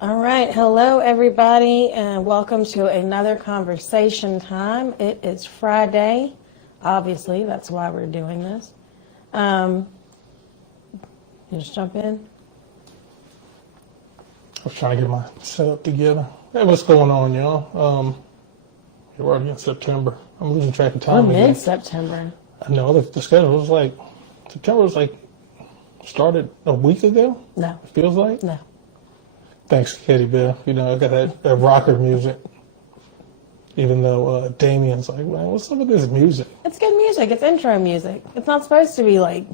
All right. Hello, everybody, and welcome to another conversation time. It is Friday. Obviously, that's why we're doing this. You just jump in. I was trying to get my setup together. Hey, what's going on, y'all? We're already in September. I'm losing track of time. We're again. mid-September. I know the schedule was like September was like started a week ago. No. It feels like. No. Thanks, Katie Bell. You know, I got that rocker music. Even though Damien's like, man, what's up with this music? It's good music. It's intro music. It's not supposed to be like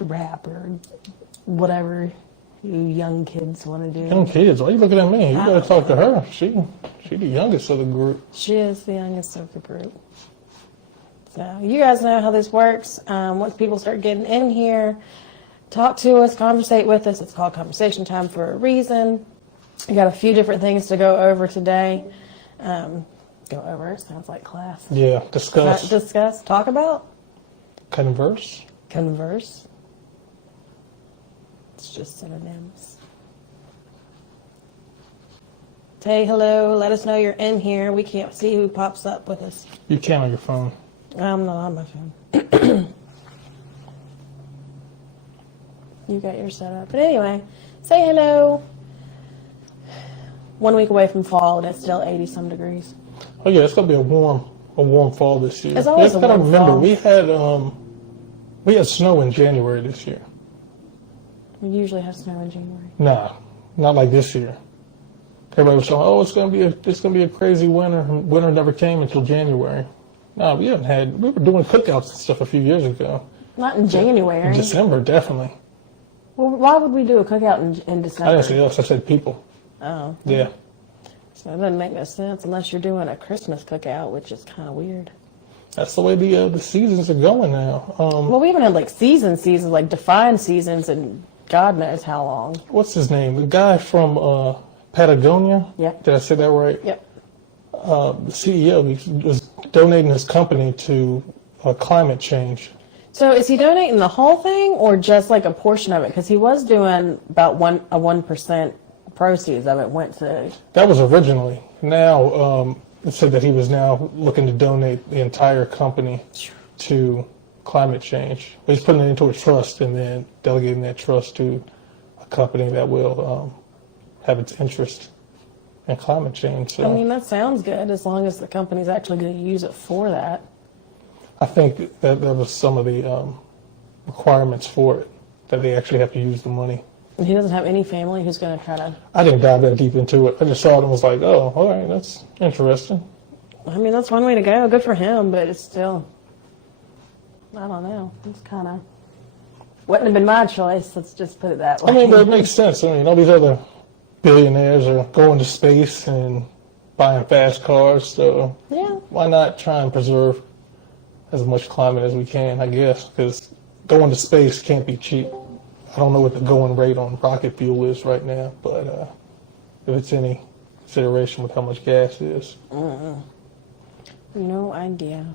rap or whatever you young kids want to do. Young kids, why are you looking at me? You better talk to her. She the youngest of the group. She is the youngest of the group. So you guys know how this works. Once people start getting in here, talk to us, conversate with us. It's called conversation time for a reason. We got a few different things to go over today. Go over, sounds like class. Yeah, discuss. Discuss, talk about. Converse. Converse. It's just synonyms. Say hello, let us know you're in here. We can't see who pops up with us. You can on your phone. I'm not on my phone. You got your setup. But anyway, say hello. 1 week away from fall, and it's still 80-some degrees. Oh yeah, it's gonna be a warm fall this year. It's always a warm remember, fall. we had snow in January this year. We usually have snow in January. Nah, not like this year. Everybody was saying, "Oh, it's gonna be a crazy winter." Winter never came until January. No, we were doing cookouts and stuff a few years ago. Not in January. In December, definitely. Well, why would we do a cookout in December? I didn't say us. I said people. Oh. Yeah. So it doesn't make no sense unless you're doing a Christmas cookout, which is kind of weird. That's the way the seasons are going now. Well, we even had like seasons, like defined seasons, and God knows how long. What's his name? The guy from Patagonia? Yep. Did I say that right? Yep. The CEO was donating his company to climate change. So is he donating the whole thing or just like a portion of it? Because he was doing about 1% proceeds of it went to. That was originally. Now it said that he was now looking to donate the entire company to climate change. He's putting it into a trust and then delegating that trust to a company that will have its interest in climate change. So I mean, that sounds good as long as the company's actually going to use it for that. I think that was some of the requirements for it, that they actually have to use the money. And he doesn't have any family who's going to try to. I didn't dive that deep into it. I just saw it and was like, oh, all right, that's interesting. I mean, that's one way to go. Good for him, but it's still. I don't know. It's kind of. Wouldn't have been my choice. Let's just put it that way. I mean, but it makes sense. I mean, all these other billionaires are going to space and buying fast cars, so yeah. Why not try and preserve as much climate as we can, I guess, because going to space can't be cheap. I don't know what the going rate on rocket fuel is right now, but if it's any consideration with how much gas is. No idea.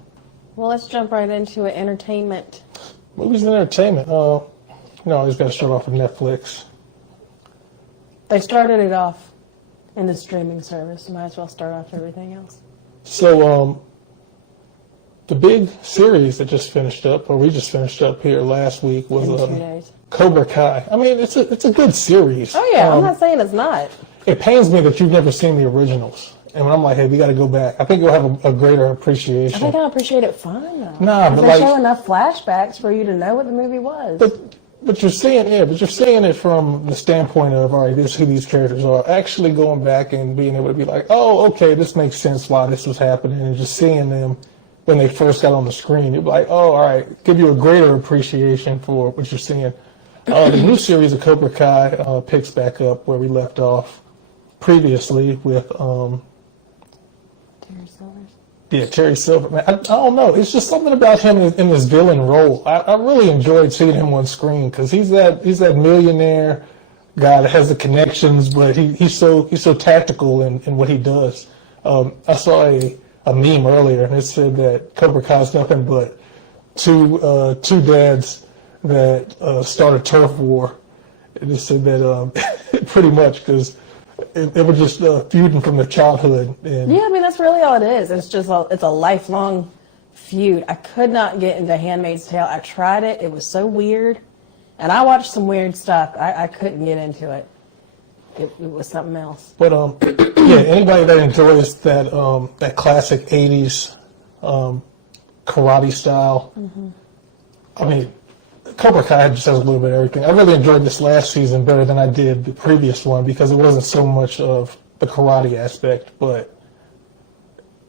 Well, let's jump right into it. Entertainment. Movies and entertainment. Always got to start off with Netflix. They started it off in the streaming service. Might as well start off everything else. So, the big series that just finished up, or we just finished up here last week, was In 2 days. Cobra Kai. I mean, it's a good series. Oh yeah, I'm not saying it's not. It pains me that you've never seen the originals. And when I'm like, hey, we got to go back. I think you'll have a greater appreciation. I think I'll appreciate it fine though. Nah, but they like, show enough flashbacks for you to know what the movie was. But you're seeing it from the standpoint of, all right, this is who these characters are. Actually going back and being able to be like, oh, okay, this makes sense why this was happening, and just seeing them when they first got on the screen, you'd be like, oh, all right, give you a greater appreciation for what you're seeing. The new series of Cobra Kai picks back up where we left off previously with Terry Silvers. Yeah, Terry Silver. Man, I don't know. It's just something about him in this villain role. I really enjoyed seeing him on screen because he's that millionaire guy that has the connections, but he's so tactical in what he does. I saw a meme earlier, and it said that Cobra Kai is nothing but two dads that start a turf war. And it said that pretty much because it was just feuding from their childhood. And Yeah, I mean, that's really all it is. It's just it's a lifelong feud. I could not get into Handmaid's Tale. I tried it. It was so weird. And I watched some weird stuff. I couldn't get into it. It was something else. But yeah, anybody that enjoys that classic '80s karate style, I mean, Cobra Kai just has a little bit of everything. I really enjoyed this last season better than I did the previous one because it wasn't so much of the karate aspect, but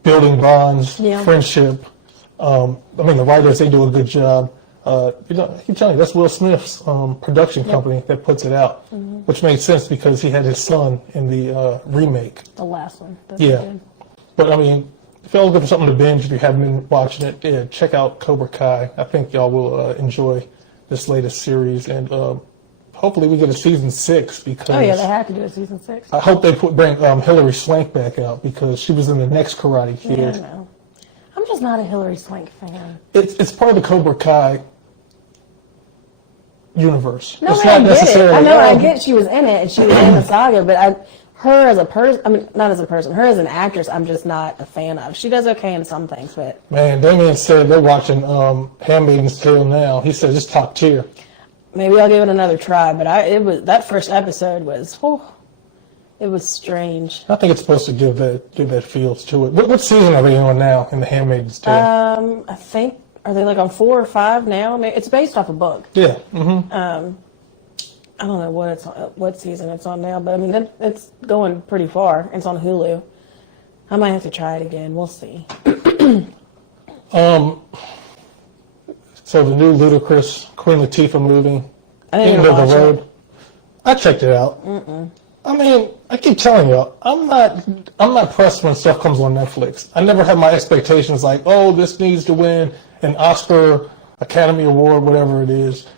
building bonds, friendship. I mean, the writers, they do a good job. I keep telling you, that's Will Smith's production company that puts it out, which made sense because he had his son in the remake. The last one. Yeah. But, I mean, if y'all looking for something to binge, if you haven't been watching it, yeah, check out Cobra Kai. I think y'all will enjoy this latest series, and hopefully we get a season 6 because... Oh, yeah, they have to do a season 6. I hope they bring Hilary Swank back out because she was in the next Karate Kid. Yeah, I know. I'm just not a Hilary Swank fan. It's part of the Cobra Kai universe. No, it's I not get it. necessarily. I know, I get she was in it and she was in the saga, but her as a person, I mean, not as a person, her as an actress, I'm just not a fan of. She does okay in some things, but... Man, Damien said they're watching Handmaid's Tale now. He said it's top tier. Maybe I'll give it another try, but that first episode was, it was strange. I think it's supposed to give that feels to it. What season are they on now in the Handmaid's Tale? I think, are they like on 4 or 5 now? It's based off a book. Yeah. I don't know what season it's on now, but I mean, it's going pretty far. It's on Hulu. I might have to try it again. We'll see. So the new Ludacris Queen Latifah movie, I didn't End of the watch Road. it. I checked it out. I mean, I keep telling y'all, I'm not pressed when stuff comes on Netflix. I never have my expectations like, oh, this needs to win an Oscar, Academy Award, whatever it is.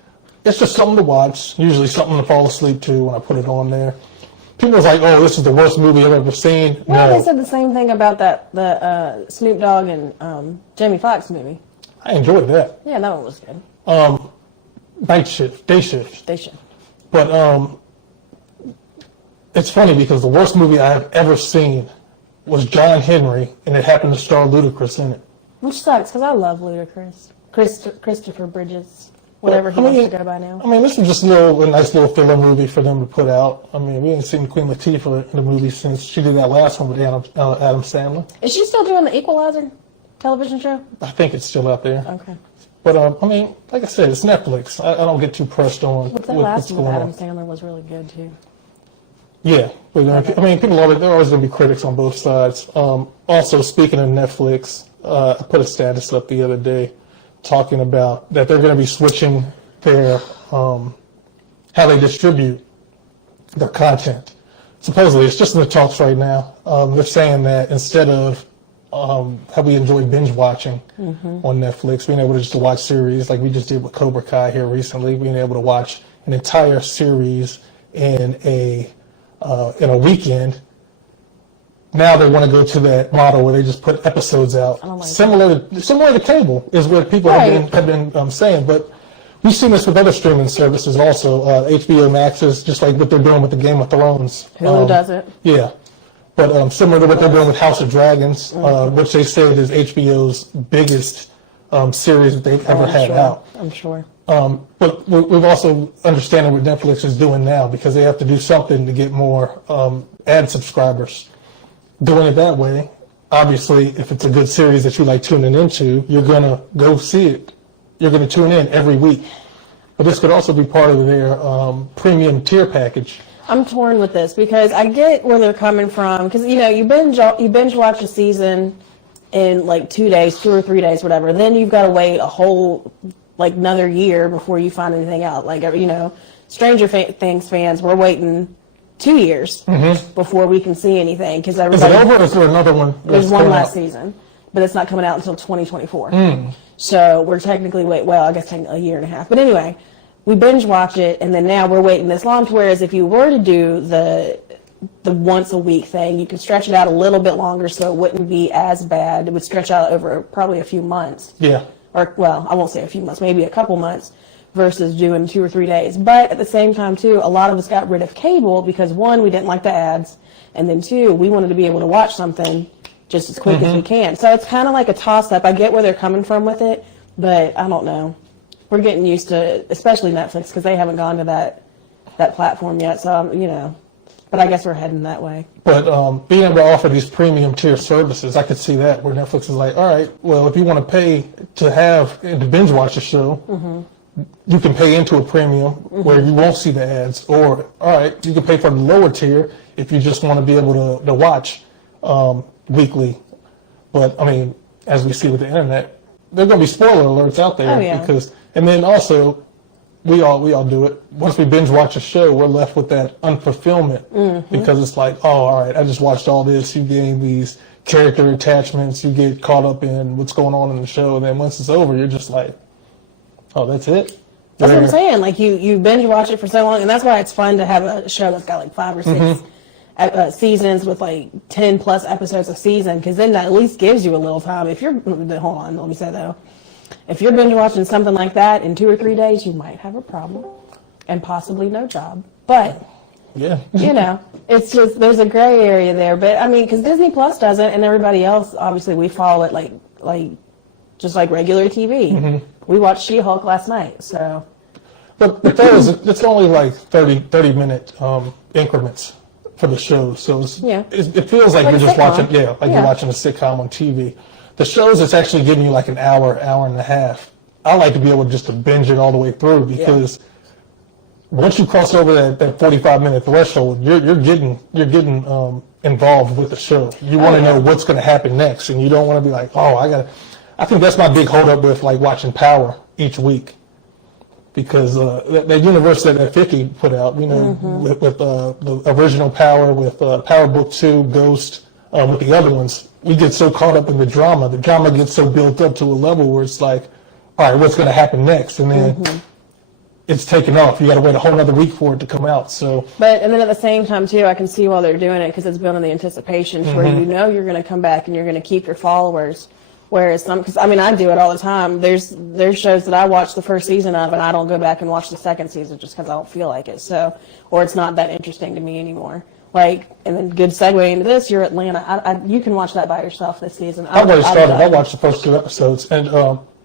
It's just something to watch, usually something to fall asleep to when I put it on there. People are like, oh, this is the worst movie I've ever seen. Well, No. they said the same thing about the Snoop Dogg and Jamie Foxx movie. I enjoyed that. Yeah, that one was good. Night shift, day shift. They should. But it's funny because the worst movie I have ever seen was John Henry, and it happened to star Ludacris in it. Which sucks, because I love Ludacris. Christopher Bridges, whatever he wants to go by now. I mean, this was just a nice little filler movie for them to put out. I mean, we ain't seen Queen Latifah in the movie since she did that last one with Adam Sandler. Is she still doing the Equalizer television show? I think it's still out there. Okay. But, I mean, like I said, it's Netflix. I don't get too pressed on But that what's last one going with Adam on. Sandler was really good, too. Yeah, but I mean, they're always going to be critics on both sides. Also, speaking of Netflix, I put a status up the other day talking about that they're going to be switching their how they distribute their content. Supposedly, it's just in the talks right now. They're saying that instead of how we enjoy binge watching on Netflix, being able to just watch series like we just did with Cobra Kai here recently, being able to watch an entire series in a weekend. Now they want to go to that model where they just put episodes out. Similar to cable is what people have been saying. But we've seen this with other streaming services also. HBO Max is just like what they're doing with the Game of Thrones. Hulu does it. Yeah. But similar to what they're doing with House of Dragons, which they said is HBO's biggest series that they've ever had out. I'm sure. But we've also understanding what Netflix is doing now because they have to do something to get more ad subscribers. Doing it that way, obviously, if it's a good series that you like tuning into, you're going to go see it. You're going to tune in every week. But this could also be part of their premium tier package. I'm torn with this because I get where they're coming from. Because, you binge watch a season in like 2 days, 2 or 3 days, whatever. Then you've got to wait a whole, another year before you find anything out. Stranger Things fans, we're waiting 2 years before we can see anything. Because Is it over or is there another one? There's one last season, but it's not coming out until 2024. So we're technically I guess a year and a half. But anyway, we binge watch it, and then now we're waiting this long. Whereas if you were to do the once a week thing, you could stretch it out a little bit longer so it wouldn't be as bad. It would stretch out over probably a few months. Yeah. Or, I won't say a few months, maybe a couple months versus doing 2 or 3 days. But at the same time, too, a lot of us got rid of cable because, one, we didn't like the ads, And then 2, we wanted to be able to watch something just as quick as we can. So it's kind of like a toss-up. I get where they're coming from with it, but I don't know. We're getting used to, especially Netflix, because they haven't gone to that platform yet. So, but I guess we're heading that way. But being able to offer these premium tier services, I could see that where Netflix is like, all right, well, if you want to pay to binge watch a show, you can pay into a premium where you won't see the ads. Or, all right, you can pay for the lower tier if you just want to be able to watch weekly. But, I mean, as we see with the internet, there are going to be spoiler alerts out there. Oh, yeah. And then also, we all do it. Once we binge watch a show, we're left with that unfulfillment because it's like, oh, all right, I just watched all this. You gain these character attachments. You get caught up in what's going on in the show. And then once it's over, you're just like, oh, that's it? That's what I'm saying. Like, you binge watch it for so long, and that's why it's fun to have a show that's got like 5 or 6 seasons with like 10 plus episodes a season, because then that at least gives you a little time. Hold on, let me say though. If you're binge watching something like that in 2 or 3 days, you might have a problem and possibly no job. But, yeah, it's just, there's a gray area there. But, I mean, because Disney Plus doesn't, and everybody else, obviously, we follow it like just like regular TV. We watched She-Hulk last night, so. But it's only like 30-minute increments for the show. So it feels like you're just watching, you're watching a sitcom on TV. The shows, it's actually giving you like an hour and a half. I like to be able just to binge it all the way through because once you cross over that 45-minute threshold, you're getting involved with the show. You want to know what's going to happen next, and you don't want to be like, oh, I think that's my big holdup with like watching Power each week, because that universe that 50 put out, with the original Power, with Power Book 2, Ghost, with the other ones, we get so caught up in the drama. The drama gets so built up to a level where it's like, all right, what's going to happen next? And then it's taken off. You got to wait a whole other week for it to come out. So, and then at the same time too, I can see why they're doing it, because it's building the anticipation where you're going to come back and you're going to keep your followers. Whereas because I mean, I do it all the time. There's shows that I watch the first season of, and I don't go back and watch the second season just because I don't feel like it. So, or it's not that interesting to me anymore. Like, and then good segue into this, you're Atlanta. You can watch that by yourself this season. I've already started. I watched the first 2 episodes, and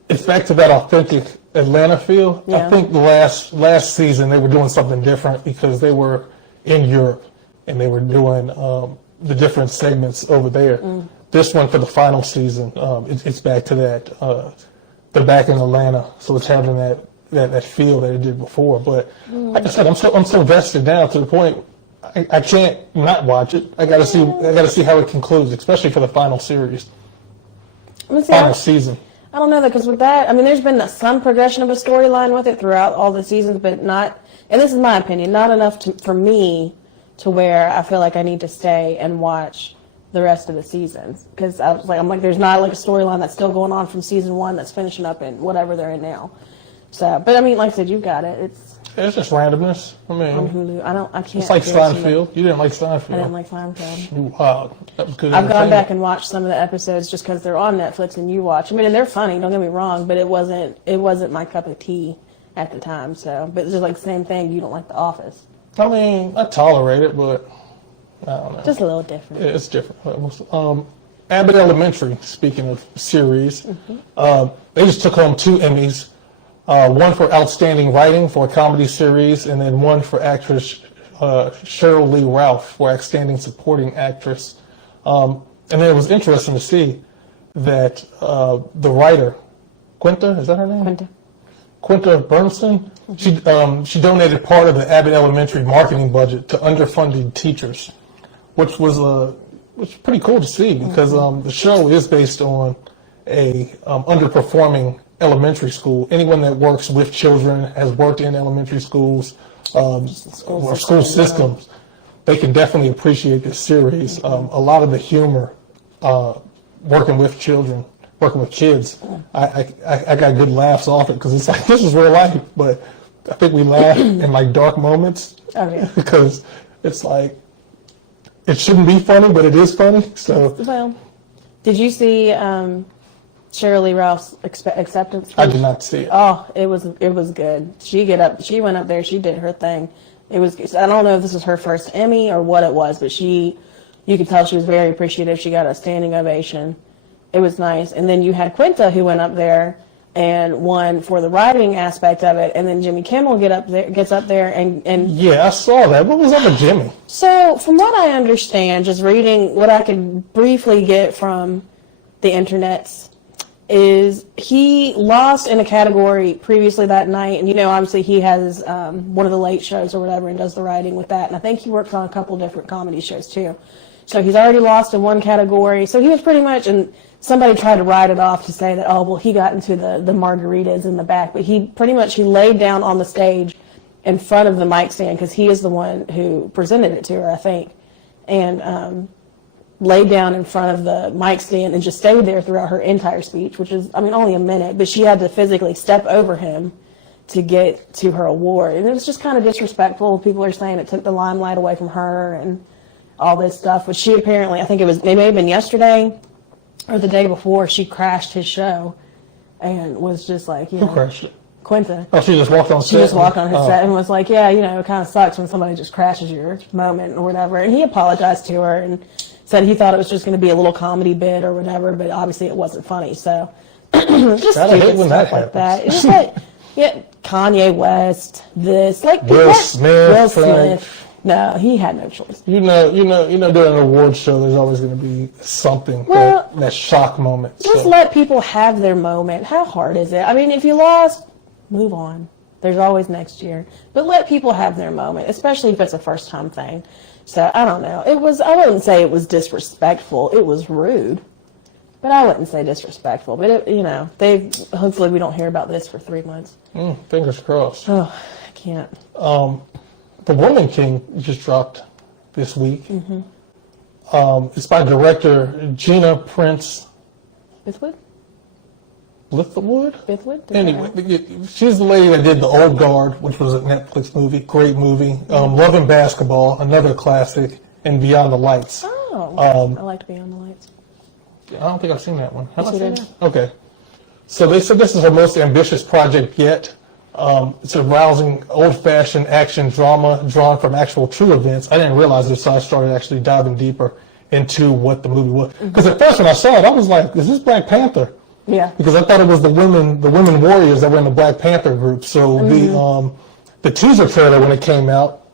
it's back to that authentic Atlanta feel. Yeah. I think the last season they were doing something different because they were in Europe and they were doing the different segments over there. This one for the final season, it's back to that. They're back in Atlanta, so it's having that feel that it did before. But like I said, I'm so vested now to the point. I can't not watch it. I gotta see how it concludes, especially for the final series, final season. I don't know, because with that, I mean, there's been some progression of a storyline with it throughout all the seasons, but not, and this is my opinion, not enough for me to where I feel like I need to stay and watch the rest of the seasons, because I'm like, there's not like a storyline that's still going on from season 1 that's finishing up in whatever they're in now. So, but I mean, like I said, you've got it. It's just randomness. I mean, on Hulu. I can't. It's like Seinfeld. You didn't like Seinfeld. I didn't like Seinfeld. Wow, that was good. I've gone back and watched some of the episodes just because they're on Netflix and you watch. I mean, and they're funny. Don't get me wrong, but it wasn't my cup of tea at the time. So, but it's just like the same thing. You don't like The Office. I mean, I tolerate it, but I don't know. Just a little different. Yeah, it's different. Abbott Elementary. Speaking of series, they just took home 2 Emmys. One for outstanding writing for a comedy series, and then one for actress Cheryl Lee Ralph for outstanding supporting actress. And then it was interesting to see that the writer, Quinta, is that her name? Quinta Bernstein. She donated part of the Abbott Elementary marketing budget to underfunded teachers, which was pretty cool to see, because the show is based on a underperforming elementary school. Anyone that works with children, has worked in elementary schools, or school systems, they can definitely appreciate this series. A lot of the humor, working with children, working with kids, I got good laughs off it, because it's like, this is real life, but I think we laugh in like dark moments, because it's like, it shouldn't be funny, but it is funny. So, well, did you see Cheryl Lee Ralph's acceptance speech? I did not see it. Oh, it was good. She went up there, she did her thing. It was, I don't know if this was her first Emmy or what it was, but she You could tell she was very appreciative. She got a standing ovation. It was nice. And then you had Quinta, who went up there and won for the writing aspect of it. And then Jimmy Kimmel gets up there and Yeah, I saw that. What was up with Jimmy? so from what I understand, just reading what I could briefly get from the internets, is he lost in a category previously that night. And, obviously he has one of the late shows or whatever and does the writing with that. And I think he works on a couple different comedy shows too. So he's already lost in one category. So he was pretty much, and somebody tried to write it off to say that, oh, well, he got into the margaritas in the back. But he laid down on the stage in front of the mic stand, because he is the one who presented it to her, I think. And laid down in front of the mic stand and just stayed there throughout her entire speech, which is, only a minute, but she had to physically step over him to get to her award. And it was just kind of disrespectful. People are saying it took the limelight away from her and all this stuff, which she apparently, I think it may have been yesterday or the day before, she crashed his show and was just like, Who crashed it? Quinta. Oh, she just walked on set? She just walked on her set and was like, yeah, it kind of sucks when somebody just crashes your moment or whatever. And he apologized to her and said he thought it was just going to be a little comedy bit or whatever, but obviously it wasn't funny. So just stupid stuff like that. It's just like, Kanye West, Will Smith. Will Smith. No, he had no choice. During an award show, there's always going to be something, that shock moment. Just let people have their moment. How hard is it? If you lost, move on. There's always next year. But let people have their moment, especially if it's a first-time thing. So, I don't know. I wouldn't say it was disrespectful. It was rude. But I wouldn't say disrespectful. But, hopefully we don't hear about this for 3 months. Fingers crossed. Oh, I can't. The Woman King just dropped this week. Mm-hmm. It's by director Gina Prince Bythewood? Bythewood? Anyway, she's the lady that did The Old Guard, which was a Netflix movie, great movie. Love and Basketball, another classic, and Beyond the Lights. Oh, I liked Beyond the Lights. I don't think I've seen that one. Have I Yes, you seen did. that? Okay. So they said this is her most ambitious project yet. It's a rousing, old-fashioned action drama drawn from actual true events. I didn't realize this, so I started actually diving deeper into what the movie was. Because at first when I saw it, I was like, is this Black Panther? Yeah. Because I thought it was the women warriors that were in the Black Panther group. So the teaser trailer when it came out,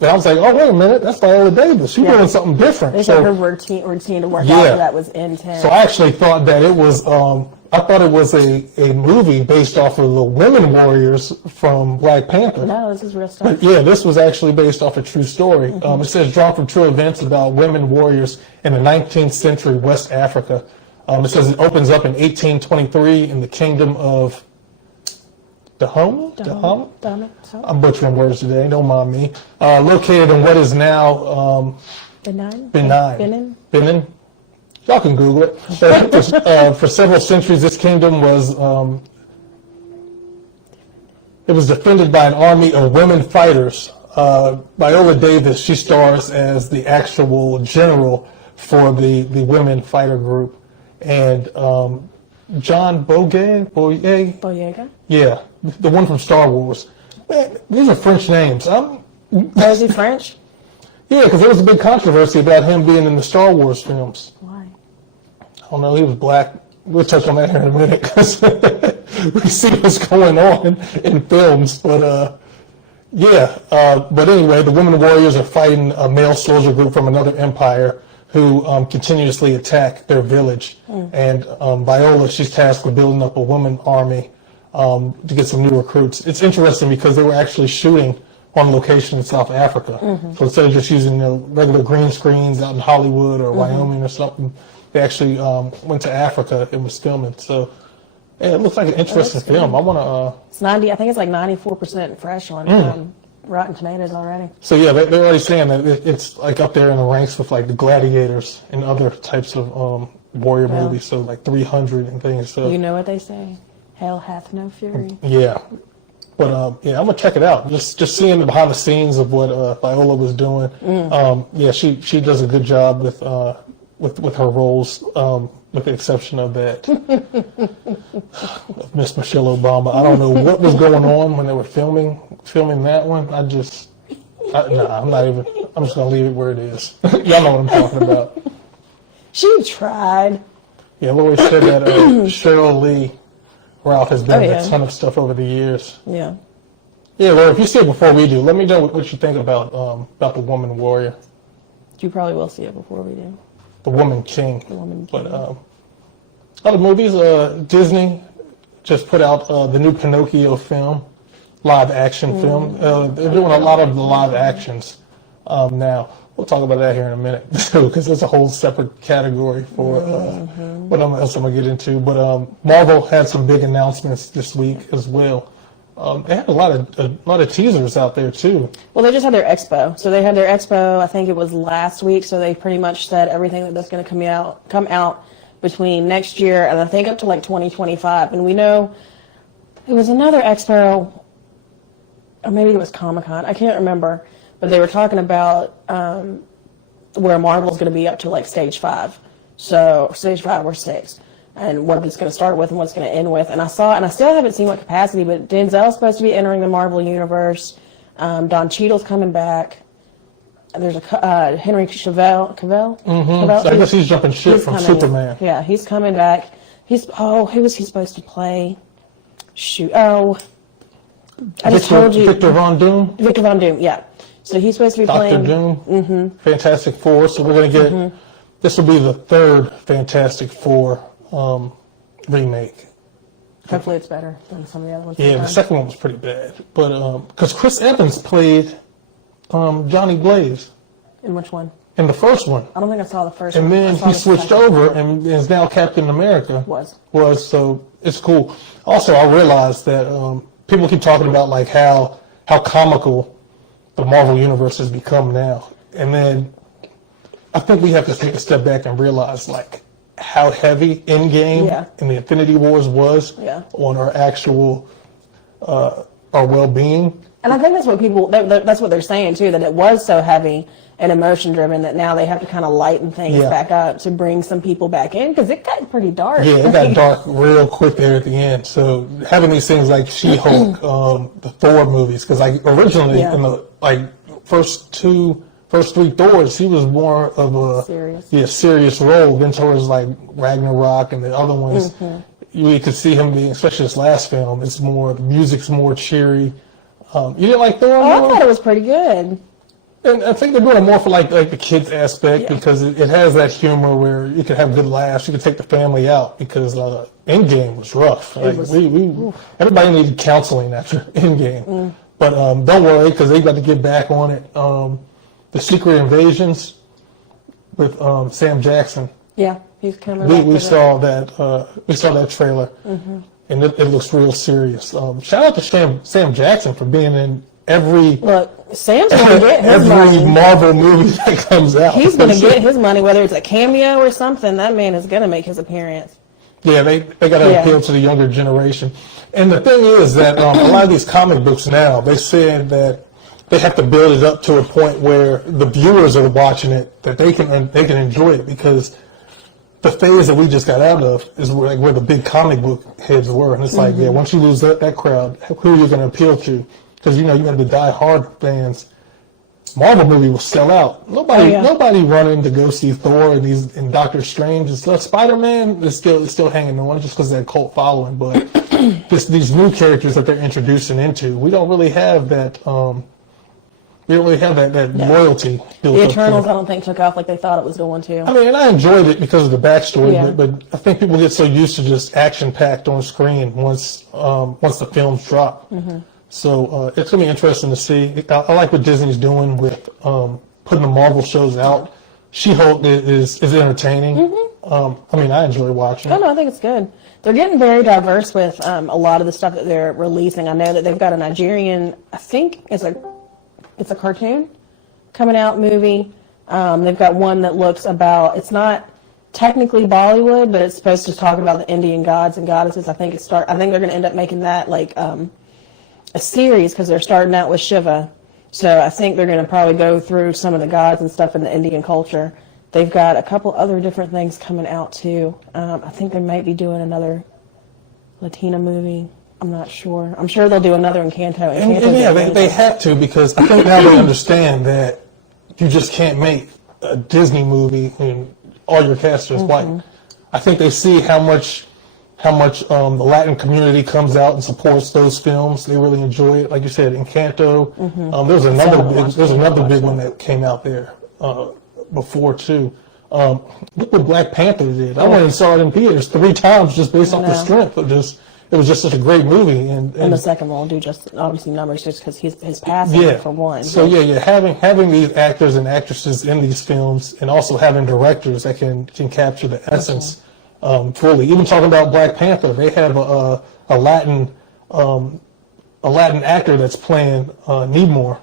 I was like, oh, wait a minute, that's Viola Davis. She's doing something different. They said her routine to work out for that was intense. So I actually thought that it was, a movie based off of the women warriors from Black Panther. No, this is real stuff. But yeah, this was actually based off a true story. It says drawn from true events about women warriors in the 19th century West Africa. It says it opens up in 1823 in the kingdom of Dahomey? I'm butchering words today, don't mind me. Located in what is now Benin. Y'all can Google it. For several centuries, this kingdom was defended by an army of women fighters. Viola Davis, she stars as the actual general for the women fighter group. And John Boyega? Yeah, the one from Star Wars. Man, these are French names. Is he French? Yeah, because there was a big controversy about him being in the Star Wars films. Why? I don't know, he was black. We'll touch on that here in a minute because we see what's going on in films. But but anyway, the women warriors are fighting a male soldier group from another empire who continuously attack their village. And Viola, she's tasked with building up a woman army to get some new recruits. It's interesting because they were actually shooting on location in South Africa. So instead of just using regular green screens out in Hollywood or Wyoming or something, they actually went to Africa and was filming. So yeah, it looks like an interesting film. I want to... It's 90. I think it's like 94% fresh on Rotten Tomatoes already. So yeah, they're already saying that it's like up there in the ranks with like the Gladiators and other types of warrior movies. So like 300 and things. So you know what they say? Hell hath no fury. Yeah. But I'm gonna check it out. Just seeing the behind the scenes of what Viola was doing. She does a good job with her roles, with the exception of that of Miss Michelle Obama. I don't know what was going on when they were filming that one. Nah, I'm not even. I'm just gonna leave it where it is. Y'all know what I'm talking about. She tried. Yeah, Lori said that Cheryl Lee Ralph has been in yeah. a ton of stuff over the years. Yeah. Yeah, Lori, if you see it before we do, let me know what you think about the Woman Warrior, You probably will see it before we do. the Woman King. The Woman But King. other movies, Disney just put out the new Pinocchio film, live action film. They're doing a lot of the live actions now. We'll talk about that here in a minute too, because there's a whole separate category for what else I'm gonna get into. But Marvel had some big announcements this week as well. They had a lot of teasers out there too. Well, they just had their expo. So they had their expo, I think it was last week, so they pretty much said everything that's going to come out between next year and I think up to like 2025. And we know it was another expo, or maybe it was Comic-Con, I can't remember, but they were talking about where Marvel's going to be up to like stage 5. So stage 5 or 6. And what it's going to start with and what it's going to end with. And I still haven't seen what capacity, but Denzel's supposed to be entering the Marvel Universe. Don Cheadle's coming back. There's a Henry Cavill. So I guess he's jumping ship from coming. Superman. Yeah, he's coming back. Who was he supposed to play? Shoot. Oh, I just told you. Victor Von Doom. Victor Von Doom, yeah. So he's supposed to be Dr. playing. Doom. Fantastic Four. So we're going to get, this will be the third Fantastic Four remake. Hopefully it's better than some of the other ones. Yeah, the second one was pretty bad. But, because Chris Evans played Johnny Blaze In which one? in the first one. I don't think I saw the first And one. I then saw he the switched second. over and is now Captain America. Was. So it's cool. Also, I realized that people keep talking about like how comical the Marvel Universe has become now. And then I think we have to take a step back and realize like how heavy Endgame Yeah. and the Infinity Wars was Yeah. on our actual our well-being. And I think that's what that's what they're saying too, that it was so heavy and emotion driven that now they have to kind of lighten things Yeah. back up to bring some people back in because it got pretty dark. Yeah, it got dark real quick there at the end. So having these things like She-Hulk, the Thor movies, because like originally Yeah. in the like first three Thors, he was more of a serious role. Then towards like Ragnarok and the other ones, you could see him being, especially this last film. It's more the music's more cheery. You didn't like Thor? Oh, I thought it was pretty good. And I think they're doing it more for like the kids aspect Yeah. because it has that humor where you can have good laughs. You can take the family out because Endgame was rough. Like everybody needed counseling after Endgame. But don't worry because they got to get back on it. The Secret Invasions with Sam Jackson. Yeah, he's coming back. We saw that trailer, and it looks real serious. Shout out to Sam Jackson for being in every Sam's going to get his money. Marvel movie that comes out. He's going to get his money, whether it's a cameo or something. That man is going to make his appearance. Yeah, they got to appeal to the younger generation. And the thing is that a lot of these comic books now, they said that they have to build it up to a point where the viewers are watching it, that they can enjoy it, because the phase that we just got out of is where the big comic book heads were. And it's like, yeah, once you lose that crowd, who are you going to appeal to? Because, you have the die-hard fans. Marvel movie will sell out. Nobody running to go see Thor and Doctor Strange and stuff. Spider-Man is still hanging on just because of that cult following. But these new characters that they're introducing into, we don't really have that. We don't really have that loyalty built The up. Eternals, I don't think, took off like they thought it was going to. I mean, and I enjoyed it because of the backstory, Yeah. but I think people get so used to just action-packed on screen once the films drop. So it's going to be interesting to see. I like what Disney's doing with putting the Marvel shows out. She-Hulk is entertaining. I mean, I enjoy watching Oh, it. no, I think it's good. They're getting very diverse with a lot of the stuff that they're releasing. I know that they've got a Nigerian, I think it's a cartoon coming out movie. They've got one that looks about, it's not technically Bollywood, but it's supposed to talk about the Indian gods and goddesses. I think they're going to end up making that like a series because they're starting out with Shiva. So I think they're going to probably go through some of the gods and stuff in the Indian culture. They've got a couple other different things coming out too. I think they might be doing another Latina movie. I'm not sure. I'm sure they'll do another Encanto. And yeah, they have to, because I think now they understand that you just can't make a Disney movie and all your cast is white. I think they see how much the Latin community comes out and supports those films. They really enjoy it. Like you said, Encanto. There's another big one that came out there before too. Look what Black Panther did. I went and saw it in theaters 3 times just based off the strength of just. It was just such a great movie, and the second one will do just obviously numbers just because his passing for one. So having these actors and actresses in these films, and also having directors that can capture the essence fully. Even talking about Black Panther, they have a Latin actor that's playing Namor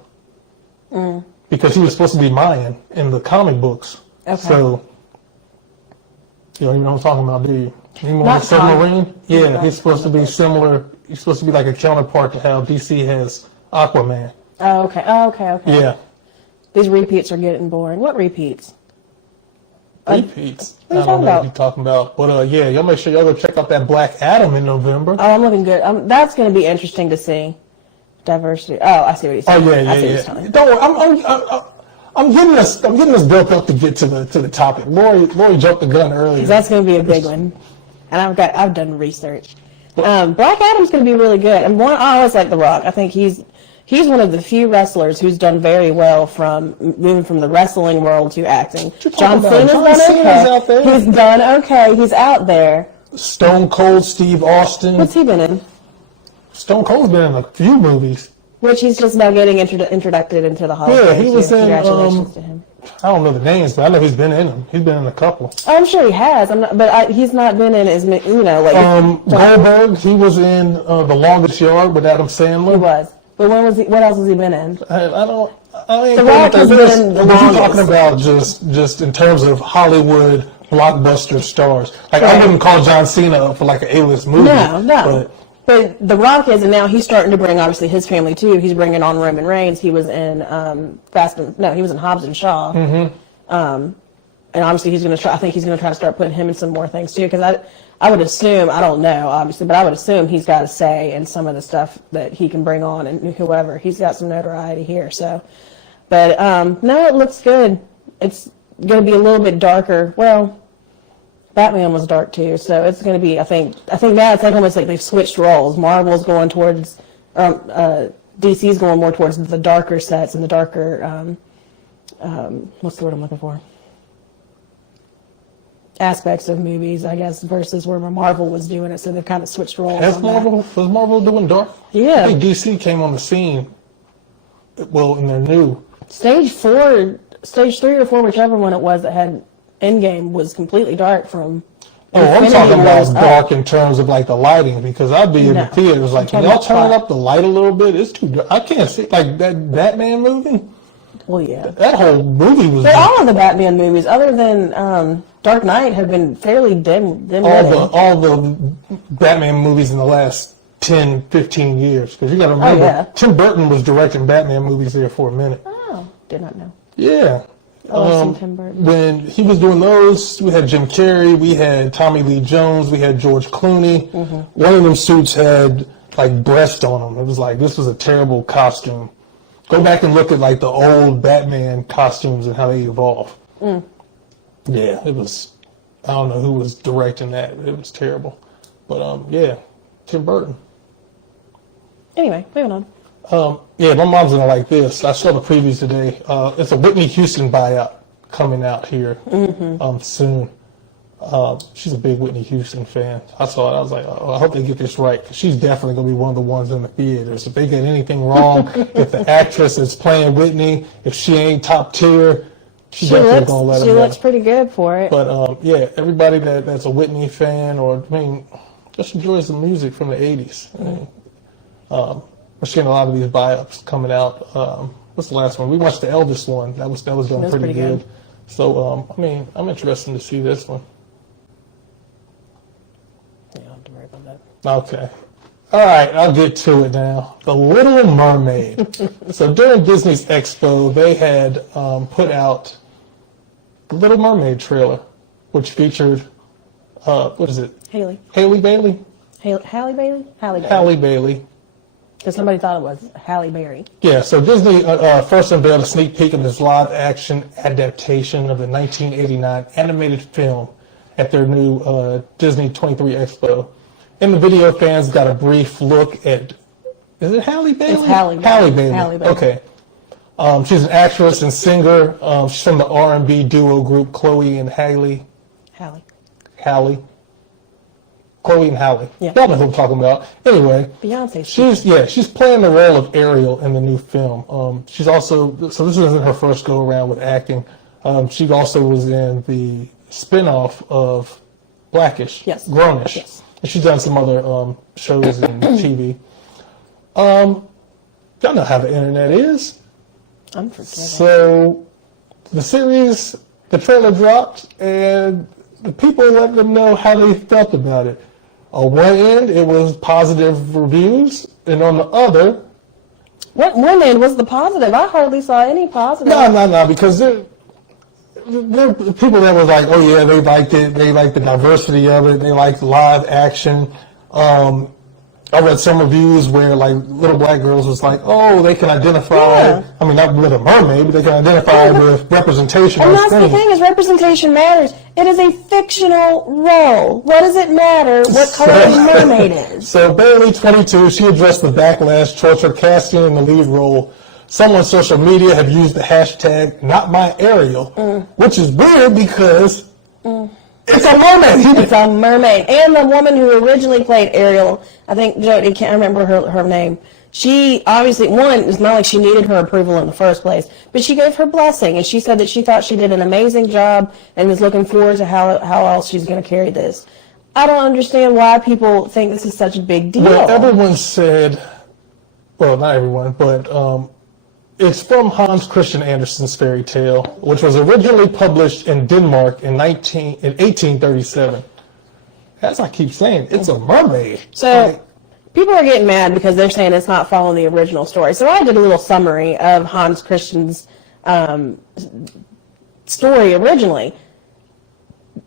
because he was supposed to be Mayan in the comic books. Okay. So you don't even know what I'm talking about, do you? Namor the submarine? Yeah, he's supposed to be similar. He's supposed to be like a counterpart to how DC has Aquaman. Oh, okay. Yeah. These repeats are getting boring. What repeats? Repeats? What are you I don't talking know what about? you're talking about. But y'all make sure y'all go check out that Black Adam in November. Oh, I'm looking good. That's going to be interesting to see. Diversity. Oh, I see what he's saying. Yeah. Don't worry. I'm getting us built up to get to the topic. Lori jumped the gun earlier. That's going to be a big one. And I've done research. Black Adam's going to be really good. And I always like The Rock. I think he's one of the few wrestlers who's done very well from moving from the wrestling world to acting. John Cena's done okay. He's done okay. He's out there. Stone Cold Steve Austin. What's he been in? Stone Cold's been in a few movies. Which he's just now getting introduced into the Hall of Fame. Yeah, he was in. Congratulations to him. I don't know the names, but I know he's been in them. He's been in a couple. Oh, I'm sure he has. He's not been in as many. Goldberg. He was in The Longest Yard with Adam Sandler. He was. But when was he? What else has he been in? I ain't The Rock has been in the What longest. you talking about? Just in terms of Hollywood blockbuster stars. Like I wouldn't call John Cena up for like an A-list movie. No. But The Rock is, and now he's starting to bring obviously his family too. He's bringing on Roman Reigns. He was in he was in Hobbs and Shaw. And obviously he's going to try. I think he's going to try to start putting him in some more things too. Because I would assume, I don't know obviously, but I would assume he's got a say in some of the stuff that he can bring on and whoever. He's got some notoriety here. So, but no, it looks good. It's going to be a little bit darker. Well, Batman was dark too, so it's going to be. I think now it's like almost like they've switched roles. Marvel's going towards, DC's going more towards the darker sets and the darker. What's the word I'm looking for? Aspects of movies, I guess, versus where Marvel was doing it. So they've kind of switched roles. Was Marvel doing dark? Yeah. I think DC came on the scene. Well, in their new Stage 3 or 4, whichever one it was that had Endgame was completely dark from. I'm talking about dark in terms of like the lighting, because I'd be in the theaters like, can y'all turn up the light a little bit? It's too dark. I can't see like that Batman movie. Well, yeah. That whole movie was. But all of the Batman movies, other than Dark Knight, have been fairly dim. All the Batman movies in the last 10, 15 years, because you got to remember, Tim Burton was directing Batman movies there for a minute. Oh, did not know. Yeah. Tim Burton. When he was doing those, we had Jim Carrey, we had Tommy Lee Jones, we had George Clooney. One of them suits had like breast on them. It was like, this was a terrible costume. Go back and look at like the old Batman costumes and how they evolve. Yeah, it was. I don't know who was directing that. It was terrible. But Tim Burton. Anyway, moving on. My mom's gonna like this. I saw the previews today. It's a Whitney Houston buyout coming out here soon. She's a big Whitney Houston fan. I saw it. I was like, I hope they get this right, because she's definitely gonna be one of the ones in the theaters. If they get anything wrong, if the actress that's playing Whitney, if she ain't top tier, she definitely gonna let her. She looks pretty good for it. But everybody that's a Whitney fan, just enjoys the music from the '80s. We're seeing a lot of these buy-ups coming out. What's the last one? We watched the Elvis one. That was done pretty good. So I'm interested to see this one. Yeah, I'll have to worry about that. Okay. All right, I'll get to it now. The Little Mermaid. So during Disney's Expo, they had put out the Little Mermaid trailer, which featured, what is it? Haley Bailey? Halle Bailey? Halle Berry. Halle Bailey. Because somebody thought it was Halle Berry. Yeah, so Disney first unveiled a sneak peek of this live-action adaptation of the 1989 animated film at their new Disney 23 Expo. In the video, fans got a brief look at, is it Halle Bailey? It's Halle Bailey. Halle Bailey. Halle Bailey. Okay. She's an actress and singer. She's from the R&B duo group Chloe and Halle. Halle. Chloe and Halle. Yeah. Y'all know who I'm talking about. Anyway. Beyonce. She's playing the role of Ariel in the new film. She's also, so this isn't her first go around with acting. She also was in the spinoff of Blackish. Yes. Grownish. Yes. And she's done some other shows and TV. Y'all know how the internet is. I'm forgetting. So the series, the trailer dropped, and the people let them know how they felt about it. On one end, it was positive reviews, and on the other, One end was the positive. I hardly saw any positive. no, because there are people that were like, oh yeah, they liked it, they liked the diversity of it, they liked live action. I read some reviews where like little black girls was like, oh, they can identify, Yeah. I mean, not with a mermaid, but they can identify with representation And on that's screen. the thing, is representation matters. It is a fictional role. What does it matter what color the mermaid is? So Bailey, 22, she addressed the backlash towards her casting in the lead role. Some on social media have used the hashtag #NotMyAriel, which is weird because it's a mermaid. It's a mermaid. And the woman who originally played Ariel, I think Jody, can't remember her name. She obviously, one, it's not like she needed her approval in the first place, but she gave her blessing, and she said that she thought she did an amazing job and was looking forward to how else she's going to carry this. I don't understand why people think this is such a big deal. Well, everyone said, well, not everyone, but it's from Hans Christian Andersen's fairy tale, which was originally published in Denmark in 1837. As I keep saying, it's a mermaid. So people are getting mad because they're saying it's not following the original story. So I did a little summary of Hans Christian's story originally.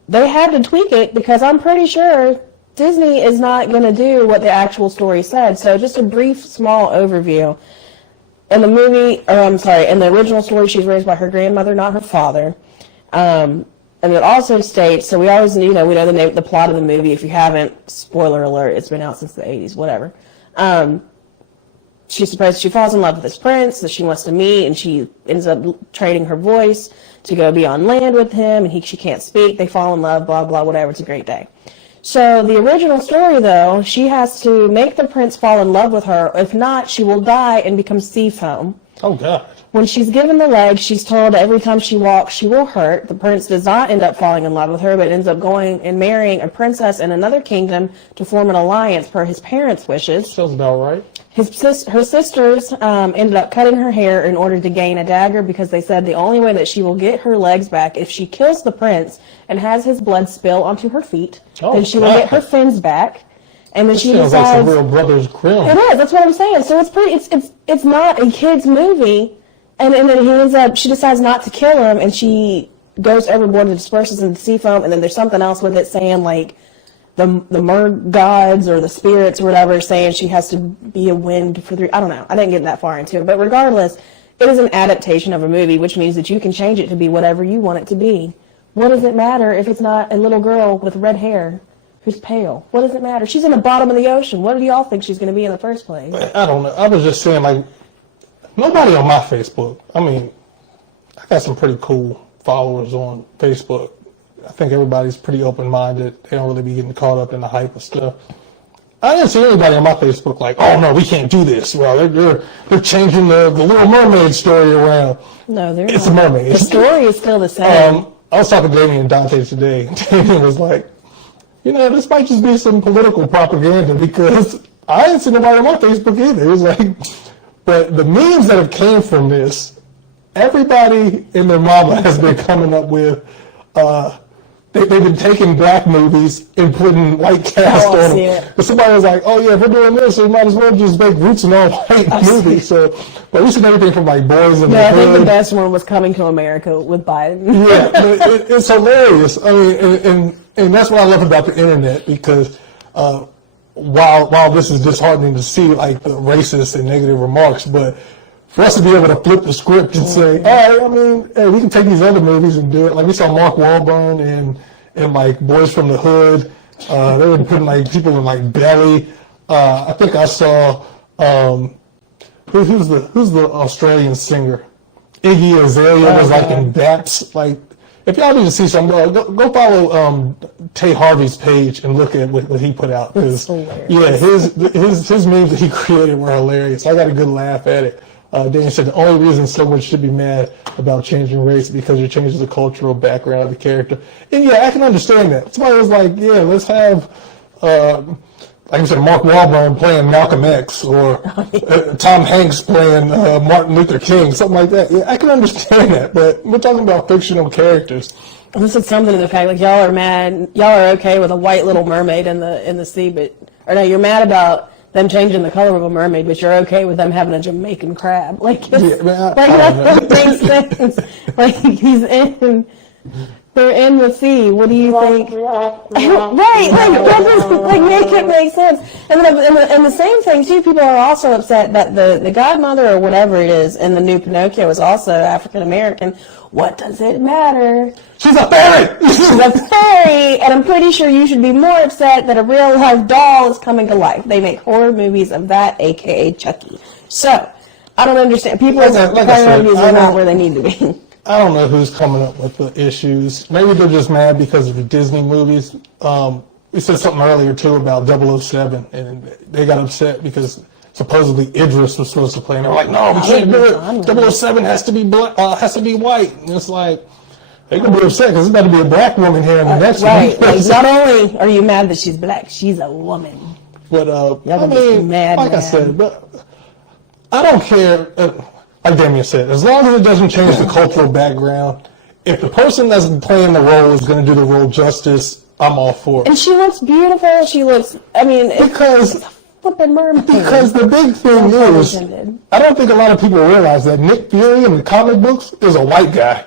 They had to tweak it because I'm pretty sure Disney is not going to do what the actual story said. So just a brief, small overview. In the movie, in the original story, she's raised by her grandmother, not her father. And it also states, so we always, we know the plot of the movie. If you haven't, spoiler alert, it's been out since the 80s, whatever. She falls in love with this prince that she wants to meet, and she ends up trading her voice to go be on land with him, and she can't speak. They fall in love, blah, blah, whatever. It's a great day. So the original story, though, she has to make the prince fall in love with her. If not, she will die and become sea foam. Oh, God. When she's given the leg, she's told every time she walks, she will hurt. The prince does not end up falling in love with her, but ends up going and marrying a princess in another kingdom to form an alliance per his parents' wishes. Sounds about right. Her sisters ended up cutting her hair in order to gain a dagger because they said the only way that she will get her legs back if she kills the prince and has his blood spill onto her feet. Then she will get her fins back. And then she sounds decides, like some real Brothers Grimm. It is. That's what I'm saying. So it's not a kid's movie. And then she decides not to kill him, and she goes overboard and disperses into sea foam. And then there's something else with it saying like the mer gods or the spirits or whatever, saying she has to be a wind for 3. I don't know. I didn't get that far into it, but regardless, it is an adaptation of a movie, which means that you can change it to be whatever you want it to be. What does it matter if it's not a little girl with red hair who's pale? What does it matter? She's in the bottom of the ocean. What do y'all think she's going to be in the first place? I don't know. I was just saying, like, nobody on my Facebook. I mean, I got some pretty cool followers on Facebook. I think everybody's pretty open-minded. They don't really be getting caught up in the hype of stuff. I didn't see anybody on my Facebook like, oh, no, we can't do this. Well, they're changing the Little Mermaid story around. No, they're It's not. a mermaid. The story is still the same. I was talking to Damien and Dante today. Damien was like, this might just be some political propaganda because I didn't see nobody on my Facebook either. It was like, but the memes that have came from this, everybody and their mama has been coming up with, they've been taking black movies and putting white cast on them. But somebody was like, oh yeah, if we're doing this, we might as well just make Roots an all-white movie. So, but we've seen everything from like Boys in the I Hood. think the best one was Coming to America with Biden. Yeah, but it's hilarious. I mean, and that's what I love about the internet because while this is disheartening to see, like, the racist and negative remarks, but for us to be able to flip the script and say, all right, I mean, hey, we can take these other movies and do it. Like, we saw Mark Wahlberg and like, Boys from the Hood. They were putting, like, people in, like, Belly. I think I saw, who's the Australian singer? Iggy Azalea was, like, in Baps. Like, if y'all need to see something, go follow Tay Harvey's page and look at what he put out. His memes that he created were hilarious. I got a good laugh at it. Daniel said the only reason someone should be mad about changing race because you're changing the cultural background of the character. And yeah, I can understand that. Somebody was like, yeah, let's have, like you said, Mark Wahlberg playing Malcolm X, or Tom Hanks playing Martin Luther King, something like that. Yeah, I can understand that, but we're talking about fictional characters. This is something to the fact, like, y'all are mad, y'all are okay with a white little mermaid in the sea, but, or no, you're mad about them changing the color of a mermaid, but you're okay with them having a Jamaican crab. Like, it's, that makes sense. Like, they're in the sea. What do you think? Right, like, that just, like, make it make sense. And the same thing, too, people are also upset that the godmother or whatever it is in the new Pinocchio is also African American. What does it matter? She's a fairy! She's a fairy, and I'm pretty sure you should be more upset that a real life doll is coming to life. They make horror movies of that, aka Chucky. So, I don't understand. People are not where they need to be. I don't know who's coming up with the issues. Maybe they're just mad because of the Disney movies. We said something earlier, too, about 007, and they got upset because supposedly Idris was supposed to play, and they're like, no, we can't do it. 007 has to be has to be white. And it's like, they're going to be upset because there's got to be a black woman here in the next one. Right. Like, not only are you mad that she's black, she's a woman. But, I mean, like I said, but I don't care. Like Damien said, as long as it doesn't change the cultural background, if the person that's playing the role is going to do the role justice, I'm all for it. And she looks beautiful. She looks, I mean, because flipping mermaid. Because the big thing is, I don't think a lot of people realize that Nick Fury in the comic books is a white guy.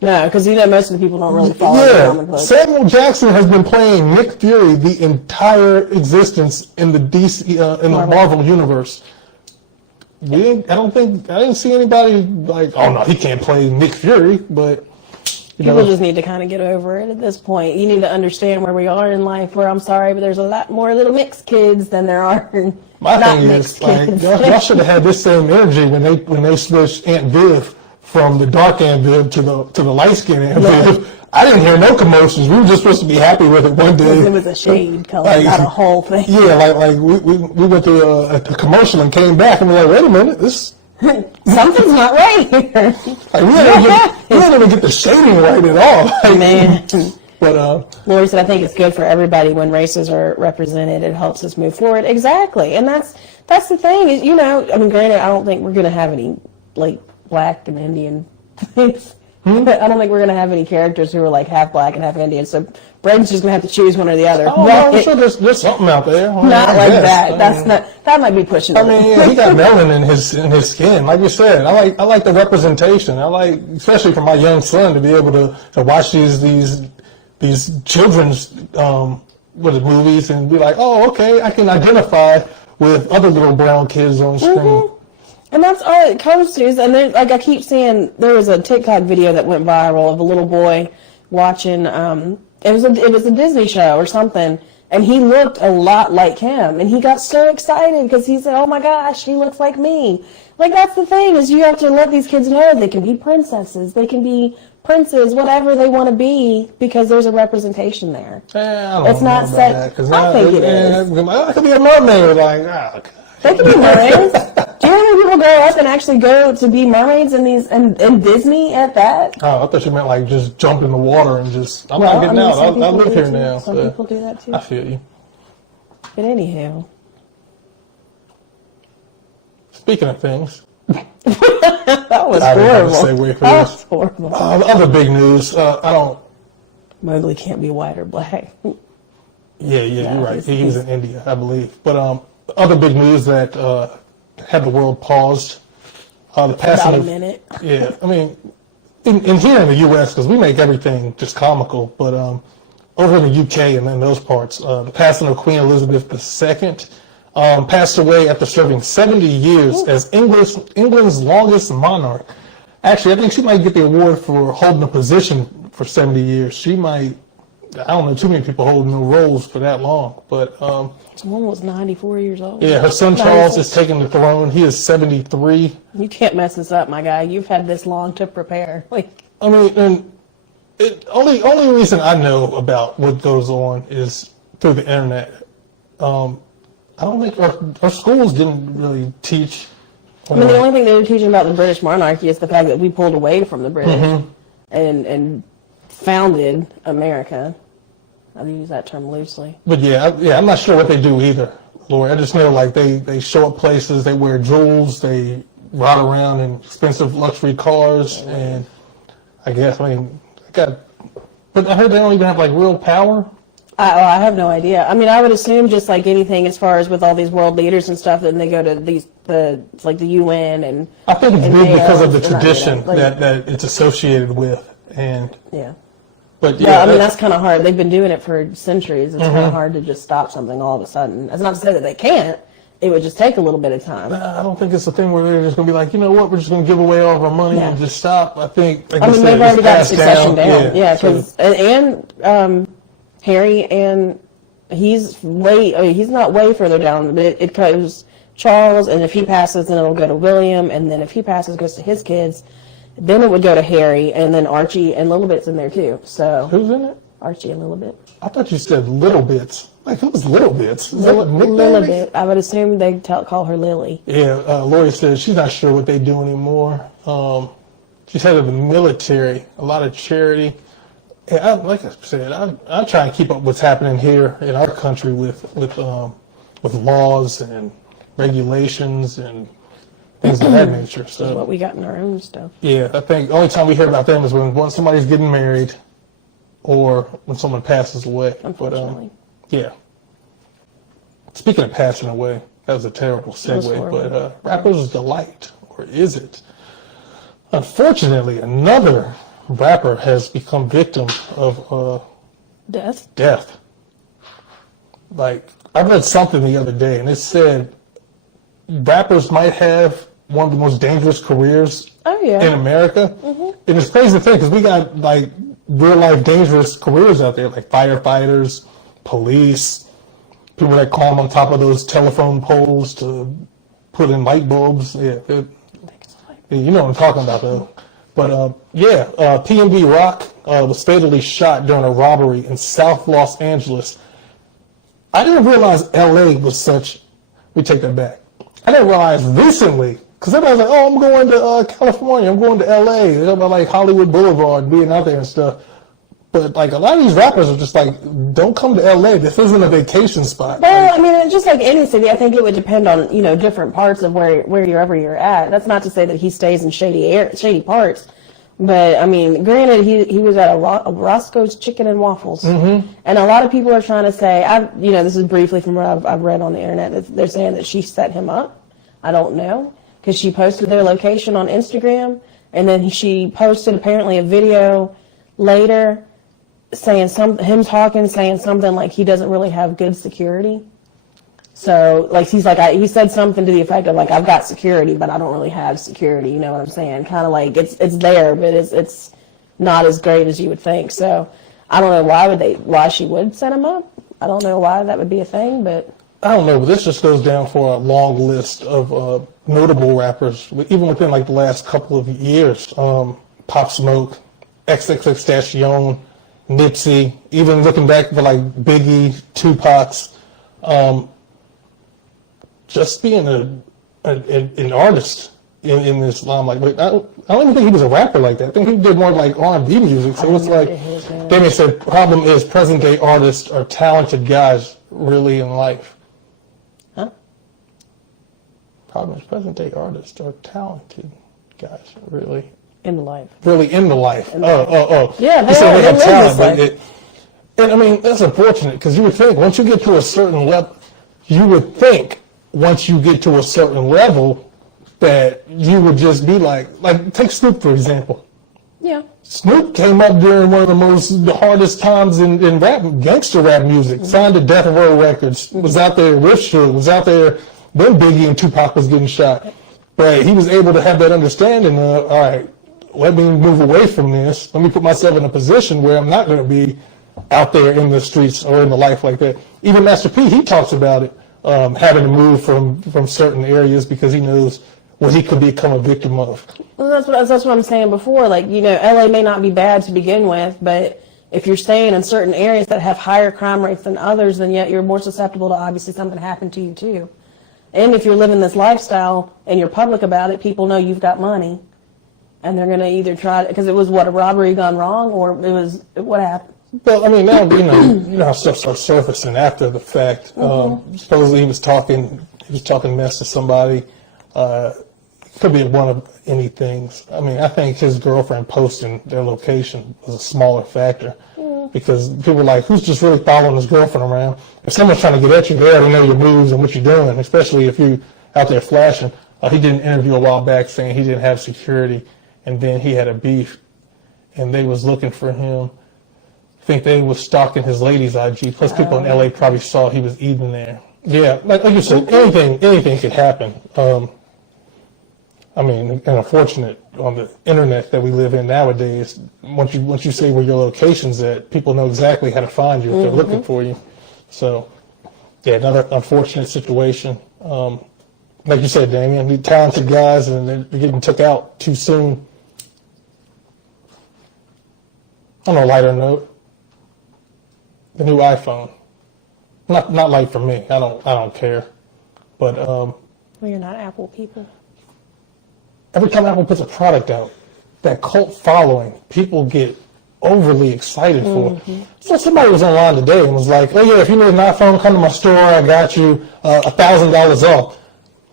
No, because most of the people don't really follow the comic books. Samuel Jackson has been playing Nick Fury the entire existence in the DC in the Marvel universe. I didn't see anybody like, oh no, he can't play Nick Fury, but people just need to kind of get over it at this point. You need to understand where we are in life, where I'm sorry, but there's a lot more little mixed kids than there are My not thing mixed is, like, kids. y'all should have had this same energy when they switched Aunt Viv from the dark Aunt Viv to the light skinned Aunt Viv. I didn't hear no commotions. We were just supposed to be happy with it one day. It was a shade color, not a whole thing. Yeah, like we went through a commercial and came back and we're like, wait a minute, this something's not right here. Like, we didn't even get the shading right at all. Like, man. But Lori said, I think it's good for everybody when races are represented. It helps us move forward. Exactly, and that's the thing. Is, I mean, granted, I don't think we're going to have any like black and Indian things. But I don't think we're going to have any characters who are like half black and half Indian. So Braden's just going to have to choose one or the other. Oh, no, I'm sure there's something out there. Not like that. That might be pushing it. I mean, yeah, he got melanin in his skin. Like you said, I like the representation. I like, especially for my young son, to be able to watch these children's movies and be like, oh, okay, I can identify with other little brown kids on screen. Mm-hmm. And that's all it comes to. And then, like, I keep seeing, there was a TikTok video that went viral of a little boy watching, it was a Disney show or something, and he looked a lot like him. And he got so excited because he said, oh my gosh, he looks like me. Like, that's the thing, is you have to let these kids know they can be princesses, they can be princes, whatever they want to be, because there's a representation there. It's not set. I think it is. I could be a mermaid, like, oh, they can be mermaids. Do you know how people grow up and actually go to be mermaids in Disney at that? Oh, I thought you meant like just jump in the water and just, I'm not getting out. I live here now. Some people do that too. I feel you. But anyhow. Speaking of things. That was horrible. That was horrible. Other big news. Mowgli can't be white or black. Yeah, you're right. He's in India, I believe. But other big news that had the world paused. The passing about a minute. Yeah, I mean, in here in the U.S., because we make everything just comical, but over in the UK and in those parts. The passing of Queen Elizabeth II passed away after serving 70 years as England's longest monarch. Actually, I think she might get the award for holding a position for 70 years. She might, I don't know too many people holding no roles for that long, but Someone was 94 years old. yeah, her son Charles is taking the throne. He is 73. You can't mess this up, my guy. You've had this long to prepare. Like, I mean, and only reason I know about what goes on is through the internet. I don't think our schools didn't really teach. I mean, the only thing they were teaching about the British monarchy is the fact that we pulled away from the British and founded America. I use that term loosely. But I'm not sure what they do either, Lori. I just know like they show up places, they wear jewels, they ride around in expensive luxury cars, and I heard they don't even have like real power. I have no idea. I mean, I would assume just like anything as far as with all these world leaders and stuff, then they go to the UN and. I think it's and big because of the and tradition like, that it's associated with, and yeah. But Yeah, I mean, that's kind of hard. They've been doing it for centuries. It's kind of hard to just stop something all of a sudden. That's not to say that they can't. It would just take a little bit of time. I don't think it's a thing where they're just going to be like, you know what, we're just going to give away all of our money and just stop. I think, like I mean, they've already got succession down. Yeah, because Harry and he's not way further down, but it goes Charles, and if he passes, then it'll go to William, and then if he passes, it goes to his kids. Then it would go to Harry, and then Archie, and Little Bit's in there too. So who's in it? Archie and Little Bit. I thought you said Little Bits. Like, who's Little Bits? Little Bit. I would assume they call her Lily. Yeah, Lori said she's not sure what they do anymore. She's head of the military, a lot of charity. And like I said, I try and keep up what's happening here in our country with laws and regulations and things of that nature. So what we got in our own stuff. yeah, I think the only time we hear about them is when somebody's getting married or when someone passes away. Unfortunately. But yeah. Speaking of passing away, that was a terrible segue. But Rapper's Delight, or is it? Unfortunately, another rapper has become victim of death. Like, I read something the other day, and it said rappers might have one of the most dangerous careers in America. And it's crazy to think because we got like real life dangerous careers out there, like firefighters, police, people that climb on top of those telephone poles to put in light bulbs. Yeah, you know what I'm talking about though. But PNB Rock was fatally shot during a robbery in South Los Angeles. I didn't realize LA was such. We take that back. I didn't realize recently, because everybody's like, oh, I'm going to California, I'm going to LA. They're talking about like Hollywood Boulevard, being out there and stuff. But like a lot of these rappers are just like, don't come to LA. This isn't a vacation spot. Well, I mean, just like any city, I think it would depend on, different parts of wherever you're at. That's not to say that he stays in shady parts. But I mean, granted, he was at a Roscoe's Chicken and Waffles, and a lot of people are trying to say, this is briefly from what I've read on the internet. They're saying that she set him up. I don't know, because she posted their location on Instagram, and then she posted apparently a video later saying saying something like he doesn't really have good security. So, like, he said something to the effect of, like, I've got security, but I don't really have security, you know what I'm saying? Kind of like, it's there, but it's not as great as you would think. So, I don't know why she would set him up. I don't know why that would be a thing, but... I don't know, but this just goes down for a long list of notable rappers, even within, like, the last couple of years. Pop Smoke, XXXTentacion, Nipsey, even looking back for, like, Biggie, Tupac's, just being an artist in this limelight. Like, I don't even think he was a rapper like that. I think he did more like R&B music. So it's like, Damien said, problem is present day artists are talented guys really in life. Huh? Problem is present day artists are talented guys really. In the life. Really in the life. Yeah, they have talent, but and I mean, that's unfortunate because you would think once you get to a certain level, that you would just be like take Snoop, for example. Yeah. Snoop came up during one of the hardest times in rap, gangster rap music. Signed to Death Row Records. Was out there with Suge. Was out there when Biggie and Tupac was getting shot. But he was able to have that understanding of, all right, let me move away from this. Let me put myself in a position where I'm not going to be out there in the streets or in the life like that. Even Master P, he talks about it, having to move from certain areas because he knows what he could become a victim of. Well, that's what I'm saying before. Like, you know, LA may not be bad to begin with, but if you're staying in certain areas that have higher crime rates than others, then yet you're more susceptible to obviously something happen to you too. And if you're living this lifestyle and you're public about it, people know you've got money, and they're going to either try, because it was what, a robbery gone wrong, or it was what happened. Well, I mean, now you know how stuff starts surfacing after the fact. Supposedly he was talking mess to somebody. Could be one of any things. I mean, I think his girlfriend posting their location was a smaller factor because people were like, who's just really following his girlfriend around? If someone's trying to get at you, they already know your moves and what you're doing, especially if you're out there flashing. He did an interview a while back saying he didn't have security, and then he had a beef, and they was looking for him. I think they was stalking his lady's IG. Plus, people in LA probably saw he was eating there. Yeah, like you said, anything could happen. I mean, and unfortunate on the internet that we live in nowadays. Once you say where your location's at, people know exactly how to find you if they're looking for you. So, yeah, another unfortunate situation. Like you said, Damien, these talented guys, and they're getting took out too soon. On a lighter note, the new iPhone. Not light for me. I don't care. But Well, you're not Apple people. every time Apple puts a product out, that cult following, people get overly excited for. So somebody was online today and was like, oh yeah, if you need an iPhone, come to my store, I got you $1,000 off.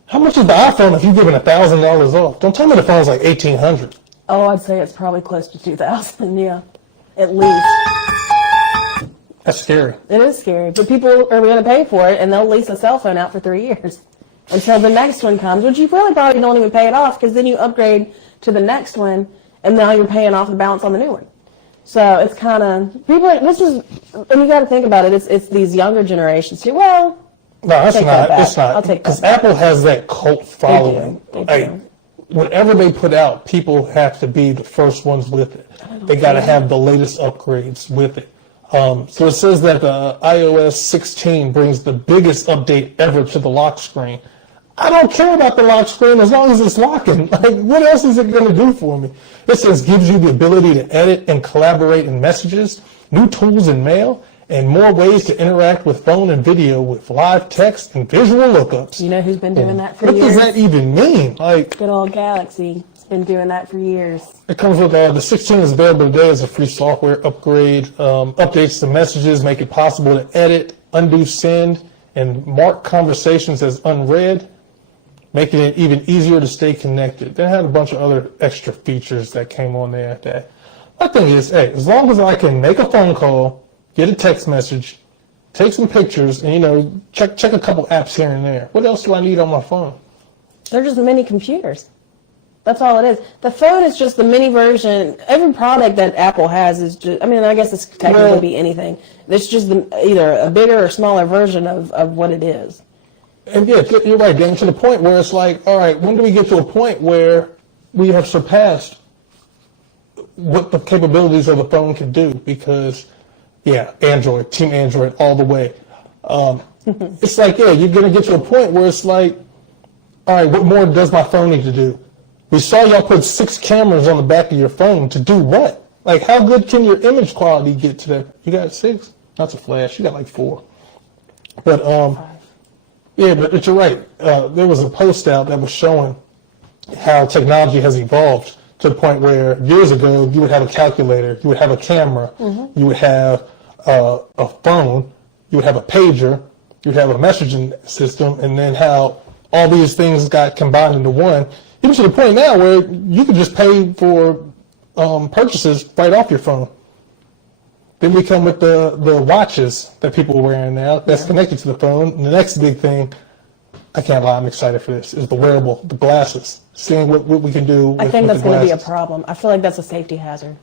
How much is the iPhone if you're giving $1,000 off? Don't tell me the phone's like $1,800. Oh, I'd say it's probably close to 2,000, yeah, at least. That's scary. It is scary, but people are going to pay for it, and they'll lease a cell phone out for 3 years until the next one comes, which you really probably don't even pay it off, because then you upgrade to the next one, and now you're paying off the balance on the new one. So it's kind of, people are, this is, and you got to think about it, it's these younger generations too. Well, No, that's Take that not. back. It's not. I'll take that Because back. Apple has that cult following. They do. Like, whatever they put out, people have to be the first ones with it. They got to have the latest upgrades with it. So it says that the iOS 16 brings the biggest update ever to the lock screen. I don't care about the lock screen as long as it's locking. Like, what else is it going to do for me? It says gives you the ability to edit and collaborate in messages, new tools in mail, and more ways to interact with phone and video with live text and visual lookups. you know who's been doing that for What years? does that even mean? Like, Good old Galaxy. It's been doing that for years. it comes with the 16 is available today as a free software upgrade. Updates the messages, make it possible to edit, undo send, and mark conversations as unread, making it even easier to stay connected. They had a bunch of other extra features that came on there. That my thing is, hey, as long as I can make a phone call, get a text message, take some pictures, and check a couple apps here and there. What else do I need on my phone? They're just mini computers. That's all it is. The phone is just the mini version. Every product that Apple has is just, I mean, I guess it's technically Well- be anything. It's just either a bigger or smaller version of what it is. And yeah, you're right, Dan, to the point where it's like, all right, when do we get to a point where we have surpassed what the capabilities of the phone can do? Because, yeah, Android, Team Android, all the way. It's like, yeah, you're going to get to a point where it's like, all right, what more does my phone need to do? We saw y'all put 6 cameras on the back of your phone to do what? Like, how good can your image quality get to that? You got 6? That's a flash. You got like 4. But, yeah, but you're right. There was a post out that was showing how technology has evolved to the point where years ago you would have a calculator, you would have a camera, you would have a phone, you would have a pager, you would have a messaging system, and then how all these things got combined into one. Even to the point now where you can just pay for purchases right off your phone. Then we come with the watches that people are wearing now that's connected to the phone. And the next big thing, I can't lie, I'm excited for this, is the wearable, the glasses. Seeing what we can do with I think the that's going to be a glasses. problem. I feel like that's a safety hazard.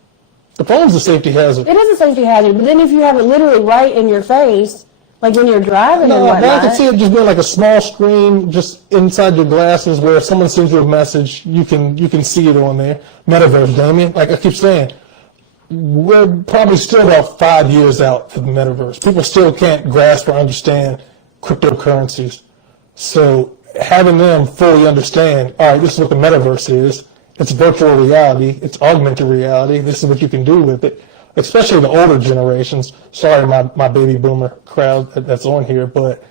The phone's a safety hazard. It is a safety hazard, but then if you have it literally right in your face, like when you're driving and No, but I can see whatnot. it just being like a small screen just inside your glasses where if someone sends you a message, you can see it on there. Metaverse, Damien. Like I keep saying, we're probably still about 5 years out for the metaverse. People still can't grasp or understand cryptocurrencies. So having them fully understand, all right, this is what the metaverse is. It's virtual reality. It's augmented reality. This is what you can do with it. Especially the older generations. Sorry, my baby boomer crowd that's on here, but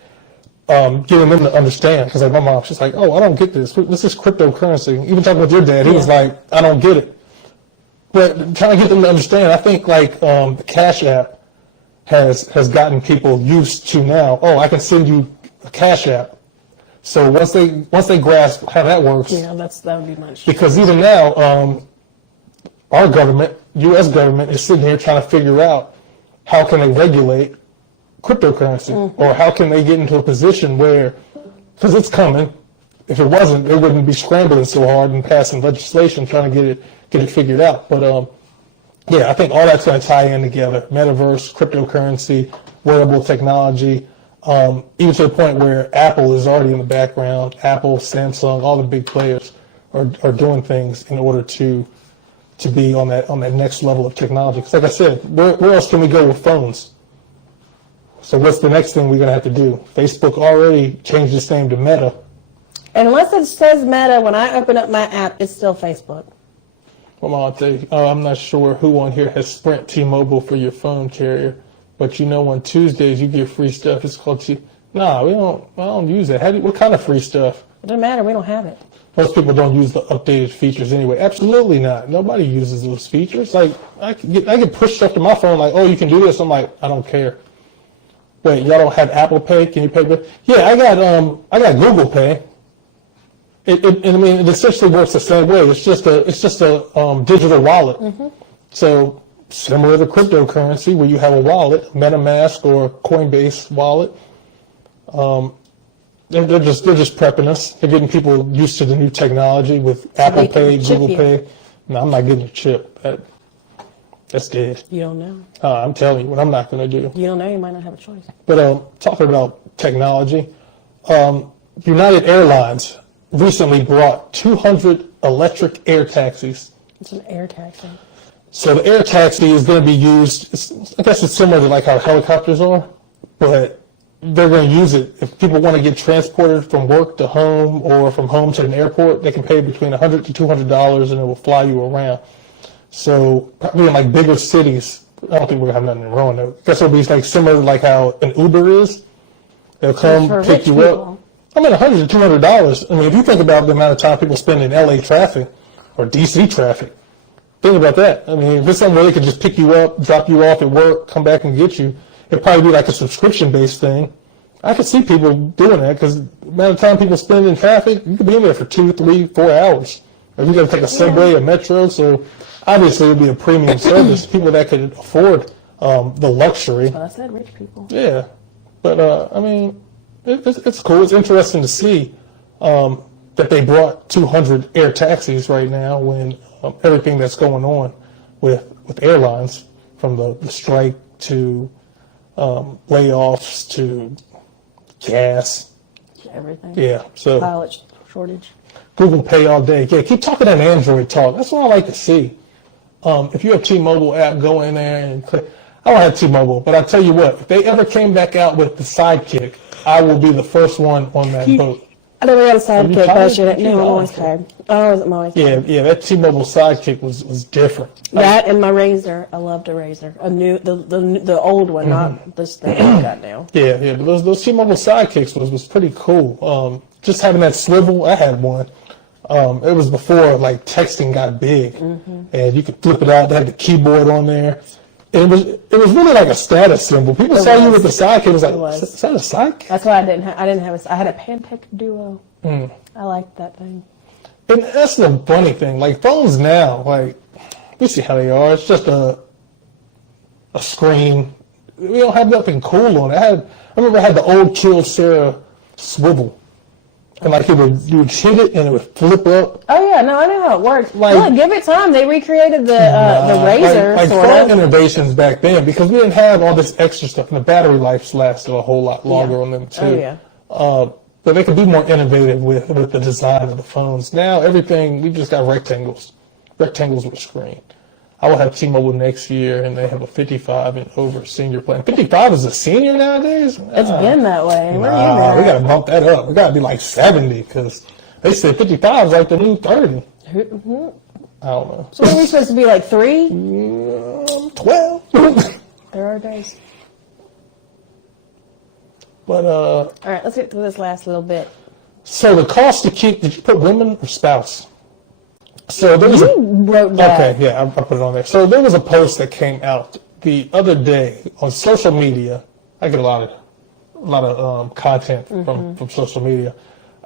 getting them to understand. Because like my mom, she's like, oh, I don't get this. This is cryptocurrency. Even talking with your dad, he was like, I don't get it. But trying to get them to understand, I think like the Cash App has gotten people used to now. Oh, I can send you a Cash App. So once they grasp how that works, Yeah, that would be much. because even now, our government, U.S. government, is sitting here trying to figure out how can they regulate cryptocurrency, or how can they get into a position where, because it's coming. If it wasn't, they wouldn't be scrambling so hard and passing legislation trying to get it figured out. But yeah, I think all that's going to tie in together: metaverse, cryptocurrency, wearable technology. Even to the point where Apple is already in the background. Apple, Samsung, all the big players are doing things in order to be on that next level of technology. Because like I said, where else can we go with phones? So what's the next thing we're going to have to do? Facebook already changed its name to Meta. And unless it says Meta, when I open up my app, it's still Facebook. Well, I'll tell you, I'm not sure who on here has Sprint T-Mobile for your phone carrier. But you know, on Tuesdays you get free stuff. It's called Nah, I don't use it. What kind of free stuff? It doesn't matter. We don't have it. Most people don't use the updated features anyway. Absolutely not. Nobody uses those features. Like I get pushed stuff to my phone. Like, oh, you can do this. I'm like, I don't care. Wait, y'all don't have Apple Pay? Can you pay with? Yeah, I got Google Pay. I mean, it essentially works the same way. It's just a digital wallet. So similar to cryptocurrency, where you have a wallet, MetaMask or Coinbase wallet. They're just prepping us. They're getting people used to the new technology with Apple they Pay, can chip Google you. Pay. No, I'm not getting a chip. That's dead. You don't know. I'm telling you what I'm not going to do. You don't know. You might not have a choice. But talking about technology, United Airlines recently brought 200 electric air taxis. It's an air taxi. So the air taxi is going to be used, I guess it's similar to like how helicopters are, but they're going to use it. If people want to get transported from work to home or from home to an airport, they can pay between $100 to $200 and it will fly you around. So probably in like bigger cities, I don't think we're going to have nothing in Roanoke. I guess it'll be like similar to like how an Uber is. They'll come for pick rich you people. up. I mean, $100 to $200. I mean, if you think about the amount of time people spend in LA traffic or DC traffic, think about that. I mean, if it's something where they could just pick you up, drop you off at work, come back and get you, it'd probably be like a subscription-based thing. I could see people doing that because the amount of time people spend in traffic, you could be in there for 2, 3, 4 hours. Or you got to take a subway, a metro, so obviously it would be a premium service. People that could afford the luxury. But I said rich people. Yeah, but I mean, it's cool. It's interesting to see that they brought 200 air taxis right now when everything that's going on with airlines, from the strike to layoffs to gas. Everything. Yeah, so Pilot shortage. Google Pay all day. Yeah, keep talking that Android talk. That's what I like to see. If you have T-Mobile app, go in there and click. I don't have T-Mobile, but I tell you what, if they ever came back out with the Sidekick, I will be the first one on that boat. I never got a Are you sidekick tired? last year. You No, I'm tired? always tired. I'm always tired. Yeah, that T-Mobile Sidekick was different. That and my razor. I loved a razor. A new, the old one, not this thing I got now. Yeah, but those T-Mobile Sidekicks was pretty cool. Just having that swivel, I had one. It was before like texting got big, and you could flip it out. They had the keyboard on there. And it was really like a status symbol. People saw you with the Sidekick. It was like, is that a Sidekick? That's why I didn't have. I had a Pantech Duo. I liked that thing. And that's the funny thing. Like phones now, like you see how they are. It's just a screen. We don't have nothing cool on it. I remember I had the old Kyocera swivel. And like you would hit it and it would flip up. Oh yeah, no, I know how it works. Like- Look, give it time. They recreated the razor, like sort phone of. innovations back then, because we didn't have all this extra stuff, and the battery lives lasted a whole lot longer Yeah. on them too. Oh yeah. But they could be more innovative with the design of the phones. Now everything, we just got rectangles with screen. I will have T-Mobile next year, and they have a 55 and over senior plan. 55 is a senior nowadays? It's been that way. Where Nah, are we you got to bump that up. We got to be like 70, because they said 55 is like the new 30. I don't know. So what are we supposed to be, like 3? 12. There are days. But All right, let's get to this last little bit. so the cost to keep, did you put women or spouse? So there was You wrote that. okay, yeah, I put it on there. So there was a post that came out the other day on social media. I get a lot of content from social media.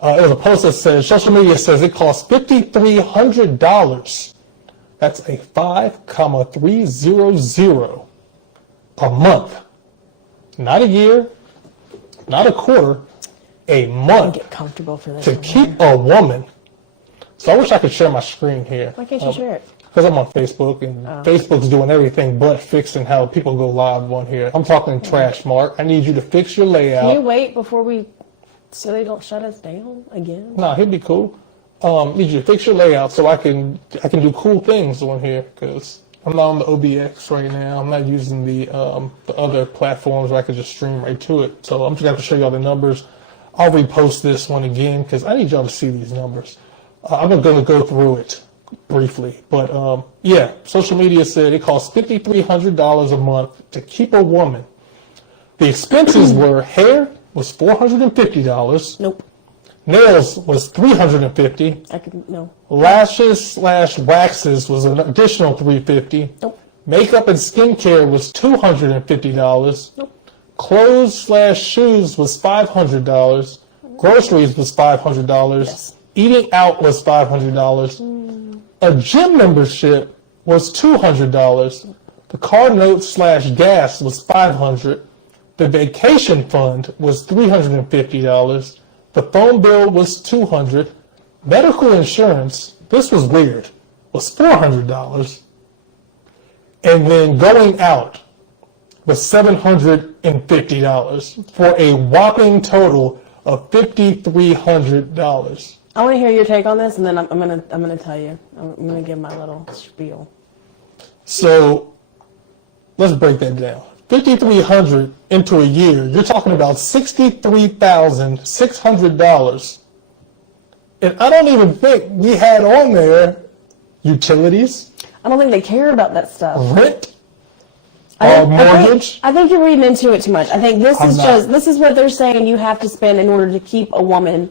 It was a post that says social media says it costs $5,300. That's a 5,300 a month, not a year, not a quarter, a month Get comfortable for this. to one. keep a woman. So I wish I could share my screen here. Why can't you share it? Because I'm on Facebook, and Facebook's doing everything but fixing how people go live on here. I'm talking trash, Mark. I need you to fix your layout. Can you wait before so they don't shut us down again? Nah, he'd be cool. Need you to fix your layout so I can do cool things on here, because I'm not on the OBX right now. I'm not using the other platforms where I can just stream right to it. So I'm just going to show y'all the numbers. I'll repost this one again because I need y'all to see these numbers. I'm going to go through it briefly, but yeah, social media said it costs $5,300 a month to keep a woman. The expenses were hair was $450. Nope. Nails was $350. No. Lashes/waxes was an additional $350. Nope. Makeup and skincare was $250. Nope. Clothes/shoes was $500. Groceries was $500. Yes. Eating out was $500. A gym membership was $200. The car note/gas was $500. The vacation fund was $350. The phone bill was $200. Medical insurance, this was weird, was $400. And then going out was $750 for a whopping total of $5,300. I want to hear your take on this, and then I'm gonna tell you. I'm gonna give my little spiel. So let's break that down. $5,300 into a year, you're talking about $63,600. And I don't even think we had on there utilities, I don't think they care about that stuff. rent, I think you're reading into it too much. I think I'm not. this is what they're saying you have to spend in order to keep a woman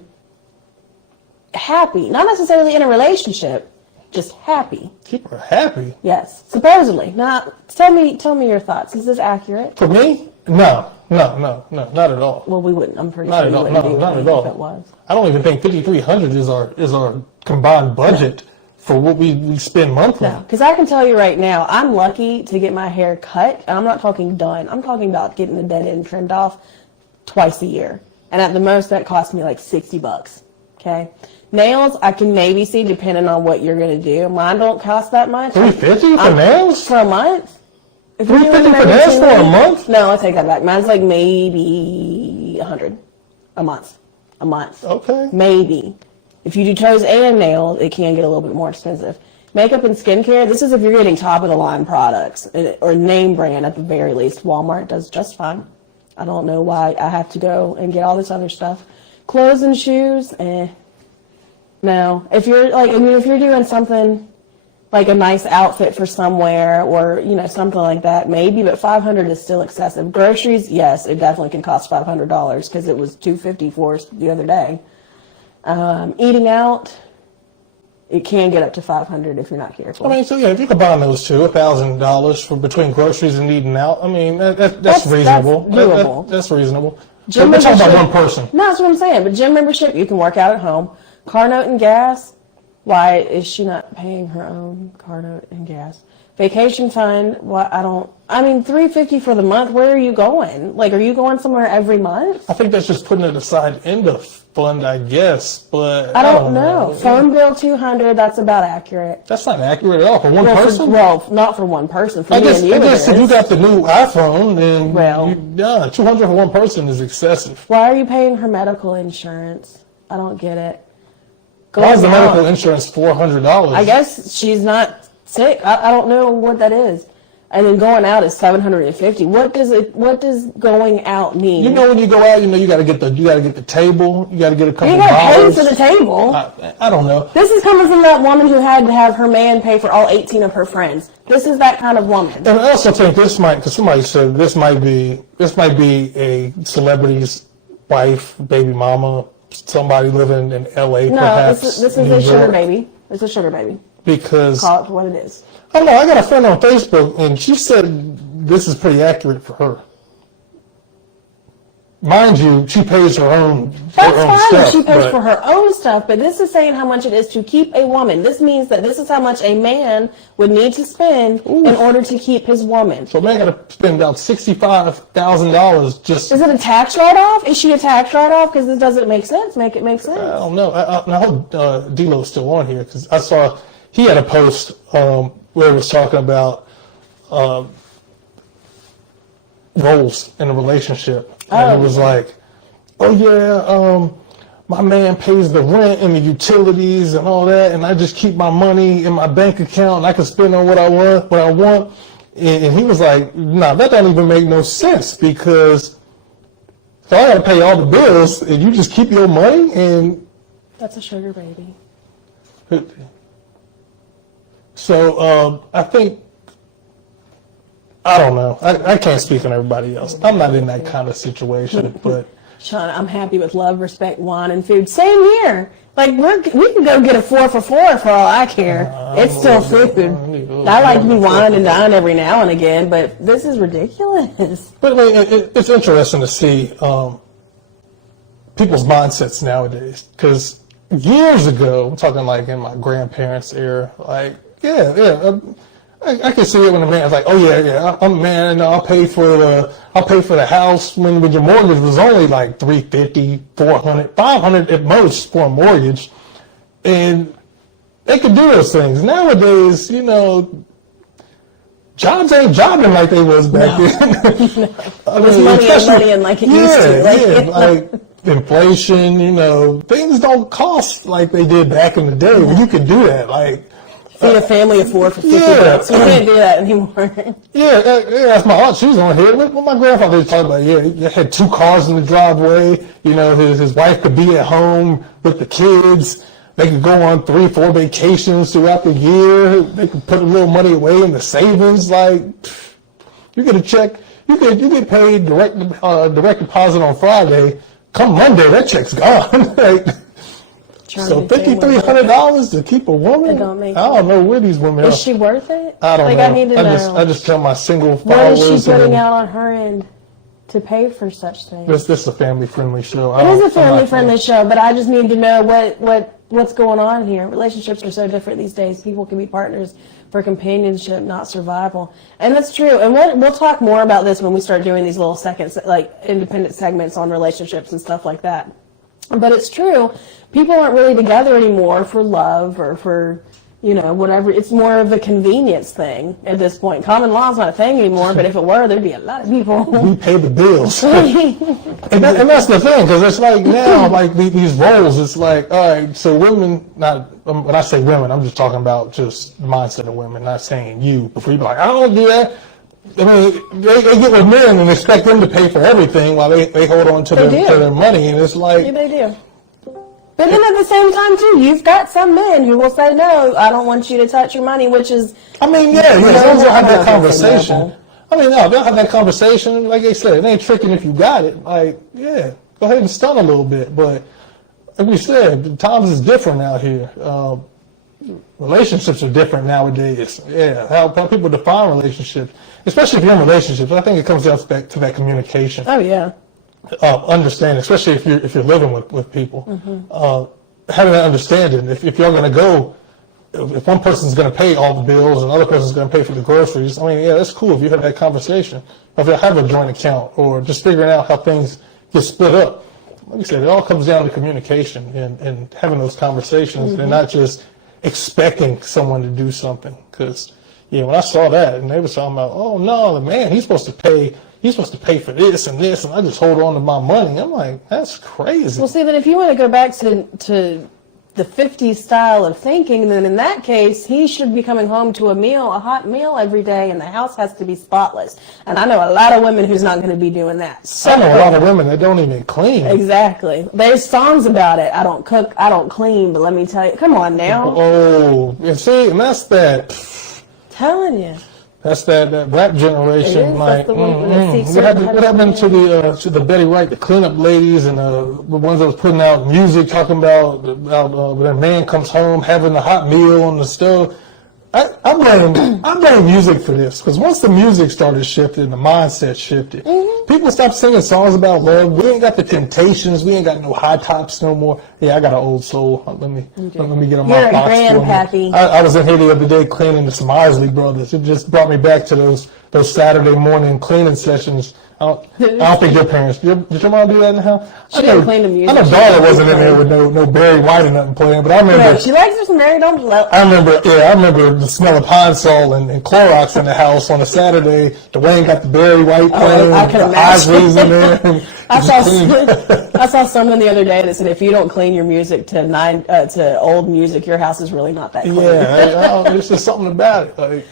happy. Not necessarily in a relationship, just happy. Keep her happy. Yes, supposedly. Now, tell me your thoughts. Is this accurate? For me, no, not at all. Well, we wouldn't. I'm pretty Not sure at we all. wouldn't No, do not it at all. if it was. I don't even think $5,300 is our combined budget for what we spend monthly. No, because I can tell you right now, I'm lucky to get my hair cut, and I'm not talking done. I'm talking about getting the dead end trimmed off twice a year, and at the most that costs me like $60. Okay, nails I can maybe see depending on what you're gonna do. Mine don't cost that much. $350 for nails? For a month? If you're doing $350 them for every nails single for a week- month? No, I take that back. Mine's like maybe $100 a month. A month. Okay. Maybe. If you do toes and nails, it can get a little bit more expensive. Makeup and skincare, this is if you're getting top of the line products or name brand at the very least. Walmart does just fine. I don't know why I have to go and get all this other stuff. Clothes and shoes, no. If you're if you're doing something like a nice outfit for somewhere or, something like that, maybe, but $500 is still excessive. Groceries, yes, it definitely can cost $500 because it was $250 for us the other day. Eating out, it can get up to $500 if you're not careful. I mean, so yeah, if you combine those two, $1,000 for between groceries and eating out, I mean, that's reasonable. doable. That's reasonable. Gym We're talking about membership- one person. No, that's what I'm saying. But gym membership, you can work out at home. Car note and gas, why is she not paying her own car note and gas? Vacation fund, what, I mean, $350 for the month, where are you going? Like, are you going somewhere every month? I think that's just putting it aside in the fund, I guess, but I don't know. Phone bill $200, that's about accurate. That's not accurate at all for one person. Not for one person. For I me guess, and you, I guess it if you is. got the new iPhone, then Well. yeah, $200 for one person is excessive. Why are you paying her medical insurance? I don't get it. Why is the Going out- medical insurance $400? I guess she's not sick. I don't know what that is. And then going out is $750. What does going out mean? You know when you go out, you got to get the table, you got to get a couple You got paid dollars. for the table. I don't know. This is coming from that woman who had to have her man pay for all 18 of her friends. This is that kind of woman. And I also think this might, because somebody said this might be a celebrity's wife, baby mama, somebody living in LA, No, perhaps. this is New a sugar York. baby. It's a sugar baby. Because Call it for what it is. I don't know. I got a friend on Facebook, and she said this is pretty accurate for her. Mind you, she pays her own That's fine stuff. if she pays but- for her own stuff, but this is saying how much it is to keep a woman. This means that this is how much a man would need to spend in order to keep his woman. So a man got to spend about $65,000 just. Is it a tax write-off? Is she a tax write-off? Because this doesn't make sense. Make it make sense. I don't know. I hope D-Lo's still on here because I saw he had a post where it was talking about roles in a relationship. And it was like, oh yeah, my man pays the rent and the utilities and all that, and I just keep my money in my bank account and I can spend on what I want. And he was like, nah, that doesn't even make no sense because so I gotta pay all the bills and you just keep your money and That's a sugar baby. so I think I don't know. I can't speak on everybody else. I'm not in that kind of situation, but Sean, I'm happy with love, respect, wine, and food. Same here. Like we can go get a 4 for $4 for all I care. It's still food. I like to be wine and dine every now and again, but this is ridiculous. But I mean, it's interesting to see people's mindsets nowadays. Because years ago, I'm talking like in my grandparents' era, like I can see it when a man's like, oh yeah, I'm a man, I'll pay for the house when your mortgage was only like $350, $400, $500 at most for a mortgage, and they could do those things. Nowadays, jobs ain't jobbing like they was back then. I There's mean, money and especially- money and like it used to. like inflation, things don't cost like they did back in the day when you could do that. Like, Feed a family of 4 for $50. Yeah. You can't do that anymore. yeah, that's my aunt. She was on here. What my grandfather was talking about. Yeah, he had 2 cars in the driveway. His wife could be at home with the kids. They could go on 3-4 vacations throughout the year. They could put a little money away in the savings. Like, you get a check. You get paid direct deposit on Friday. Come Monday, that check's gone. Like, so $5,300 to keep a woman? It don't make I don't know where these women are. Is she worth it? I don't know. I need to know. I just tell my single What followers. is she putting and out on her end to pay for such things? This is a family-friendly show. It is a family-friendly show, but I just need to know what's going on here. Relationships are so different these days. People can be partners for companionship, not survival. And that's true. And we'll talk more about this when we start doing these little independent segments on relationships and stuff like that. But it's true. People aren't really together anymore for love or for, whatever. It's more of a convenience thing at this point. Common law is not a thing anymore, but if it were, there'd be a lot of people. We pay the bills. and that's the thing, because it's like now, like these roles, it's like, all right, so women, when I say women, I'm just talking about just the mindset of women, not saying you. Before you be like, I don't do that. I mean, they get with men and expect them to pay for everything while they hold on to their money, and it's like... Yeah, they do. But then at the same time, too, you've got some men who will say, no, I don't want you to touch your money, which is... I mean, they'll have that conversation. I mean, no, they'll have that conversation. Like they said, it ain't tricking if you got it. Like, yeah, go ahead and stun a little bit. But like we said, the times is different out here. Relationships are different nowadays. Yeah, how people define relationships, especially if you're in relationships. I think it comes down to that communication. Oh, yeah. Understanding, especially if you're living with people. Having that understanding. If you're going to go if one person's going to pay all the bills and the other person's going to pay for the groceries, I mean, yeah, that's cool if you have that conversation. Or if you have a joint account, or just figuring out how things get split up. Like I said, it all comes down to communication and having those conversations and not just expecting someone to do something. Because, when I saw that and they were talking about, oh no, the man, he's supposed to pay for this and this, and I just hold on to my money. I'm like, that's crazy. Well, see, then if you want to go back to the 50s style of thinking, then in that case, he should be coming home to a hot meal every day, and the house has to be spotless. And I know a lot of women who's not going to be doing that. So, I know a lot of women that don't even clean. Exactly. There's songs about it. I don't cook, I don't clean, but let me tell you, come on now. Oh, and see, and that's that. Telling you. That's that rap generation. It is. Like, That's the one that seeks what certain happened type to the Betty Wright, the cleanup ladies, and the ones that was putting out music talking about when a man comes home having a hot meal on the stove? I blame music for this, because once the music started shifting, the mindset shifted. People stopped singing songs about love. We ain't got the Temptations. We ain't got no High Tops no more. Yeah, I got an old soul. Let me get on my You're a box. grandpappy. I was in here the other day cleaning the some Isley Brothers. It just brought me back to those Saturday morning cleaning sessions. I don't think your parents did your mom do that in the house? She didn't clean the music. I know Darla wasn't in there with no Barry White or nothing playing, but I remember. Yeah, she likes her some Mary, don't blow. I remember the smell of Pine Sol and Clorox in the house on a Saturday. Dwayne got the Barry White playing, I can the Isleys in imagine. there. I saw someone the other day that said if you don't clean your music to old music, your house is really not that clean. Yeah, there's just something about it. Like,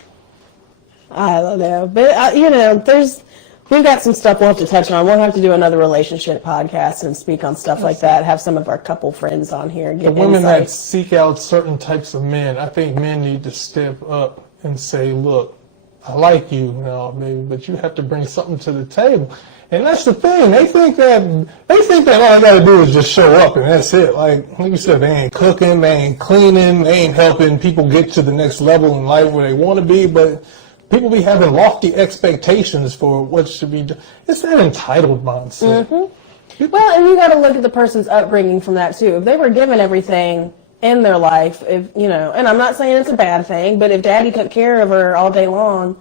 I don't know, but we've got some stuff we'll have to touch on. We'll have to do another relationship podcast and speak on stuff like that. Have some of our couple friends on here and the give women that insights. seek out certain types of men, I think men need to step up and say, look, I like you now, baby, but you have to bring something to the table. And that's the thing. They think that all I gotta do is just show up and that's it. Like you said, they ain't cooking, they ain't cleaning, they ain't helping people get to the next level in life where they want to be, but people be having lofty expectations for what should be done. It's that entitled mindset. Well, and you got to look at the person's upbringing from that too. If they were given everything in their life, and I'm not saying it's a bad thing, but if daddy took care of her all day long,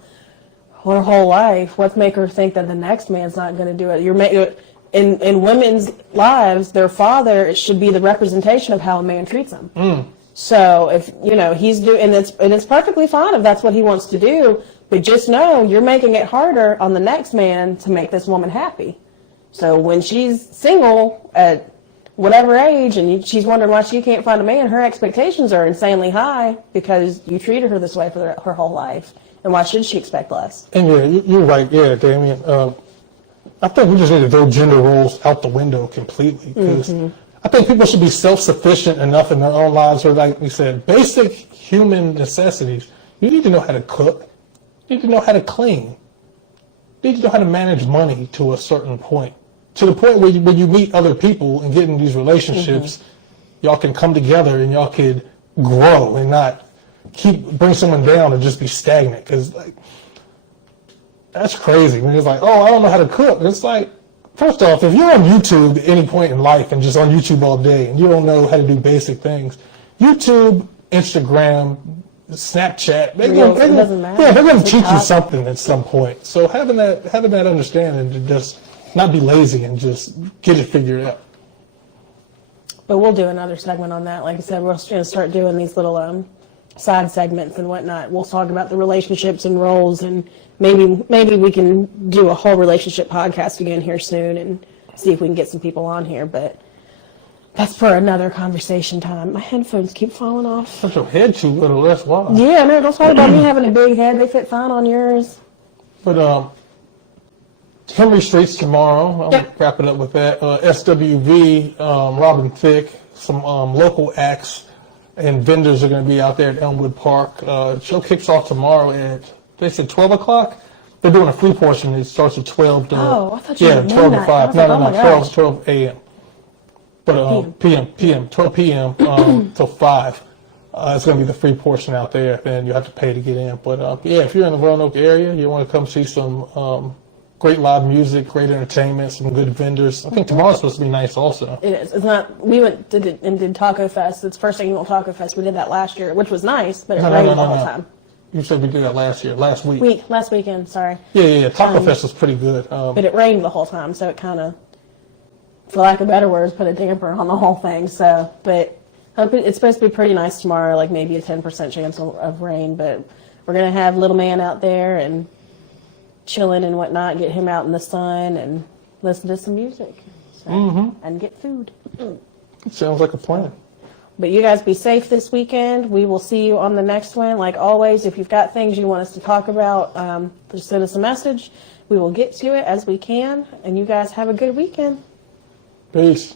her whole life, what's make her think that the next man's not going to do it? In women's lives, their father should be the representation of how a man treats them. So if he's doing, and it's perfectly fine if that's what he wants to do, but just know you're making it harder on the next man to make this woman happy. So when she's single at whatever age and she's wondering why she can't find a man, her expectations are insanely high because you treated her this way for her whole life. And why should she expect less? And yeah, you're right. Yeah, Damien. I think we just need to throw gender roles out the window completely because I think people should be self-sufficient enough in their own lives, or like we said, basic human necessities. You need to know how to cook. You need to know how to clean. You need to know how to manage money to a certain point. To the point where when you meet other people and get in these relationships, y'all can come together and y'all could grow and not bring someone down and just be stagnant. Because that's crazy. When it's like, oh, I don't know how to cook. It's like, first off, if you're on YouTube at any point in life and just on YouTube all day and you don't know how to do basic things, YouTube, Instagram, Snapchat, they're going to teach you something at some point. So having that understanding to just not be lazy and just get it figured out. But we'll do another segment on that. Like I said, we're going to start doing these little side segments and whatnot. We'll talk about the relationships and roles, and maybe we can do a whole relationship podcast again here soon and see if we can get some people on here. But that's for another conversation time. My headphones keep falling off. That's your head too little. That's why. Yeah, no, don't talk about me having a big head. They fit fine on yours. But Henry Street's tomorrow. I'm going to wrap it up with that. SWV, Robin Thicke, some local acts and vendors are going to be out there at Elmwood Park. Show kicks off tomorrow at, they said 12 o'clock? They're doing a free portion. It starts at 12 to... Oh, I thought you were 12 to 5. No, 12 a.m. But p.m., 12 p.m. till 5. It's going to be the free portion out there, and you have to pay to get in. But yeah, if you're in the Roanoke area, you want to come see some great live music, great entertainment, some good vendors. I think tomorrow's supposed to be nice also. It is. It's not. We went did Taco Fest. It's first annual Taco Fest. We did that last year, which was nice, but it rained the whole time. You said we did that last week. Last weekend. Sorry. Yeah. Taco Fest was pretty good. But it rained the whole time, so it kind of, for lack of better words, put a damper on the whole thing. So, but it's supposed to be pretty nice tomorrow, like maybe a 10% chance of rain. But we're gonna have little man out there and chilling and whatnot, get him out in the sun and listen to some music, and get food. Sounds like a plan. But you guys be safe this weekend. We will see you on the next one. Like always, if you've got things you want us to talk about, just send us a message. We will get to it as we can. And you guys have a good weekend. Peace.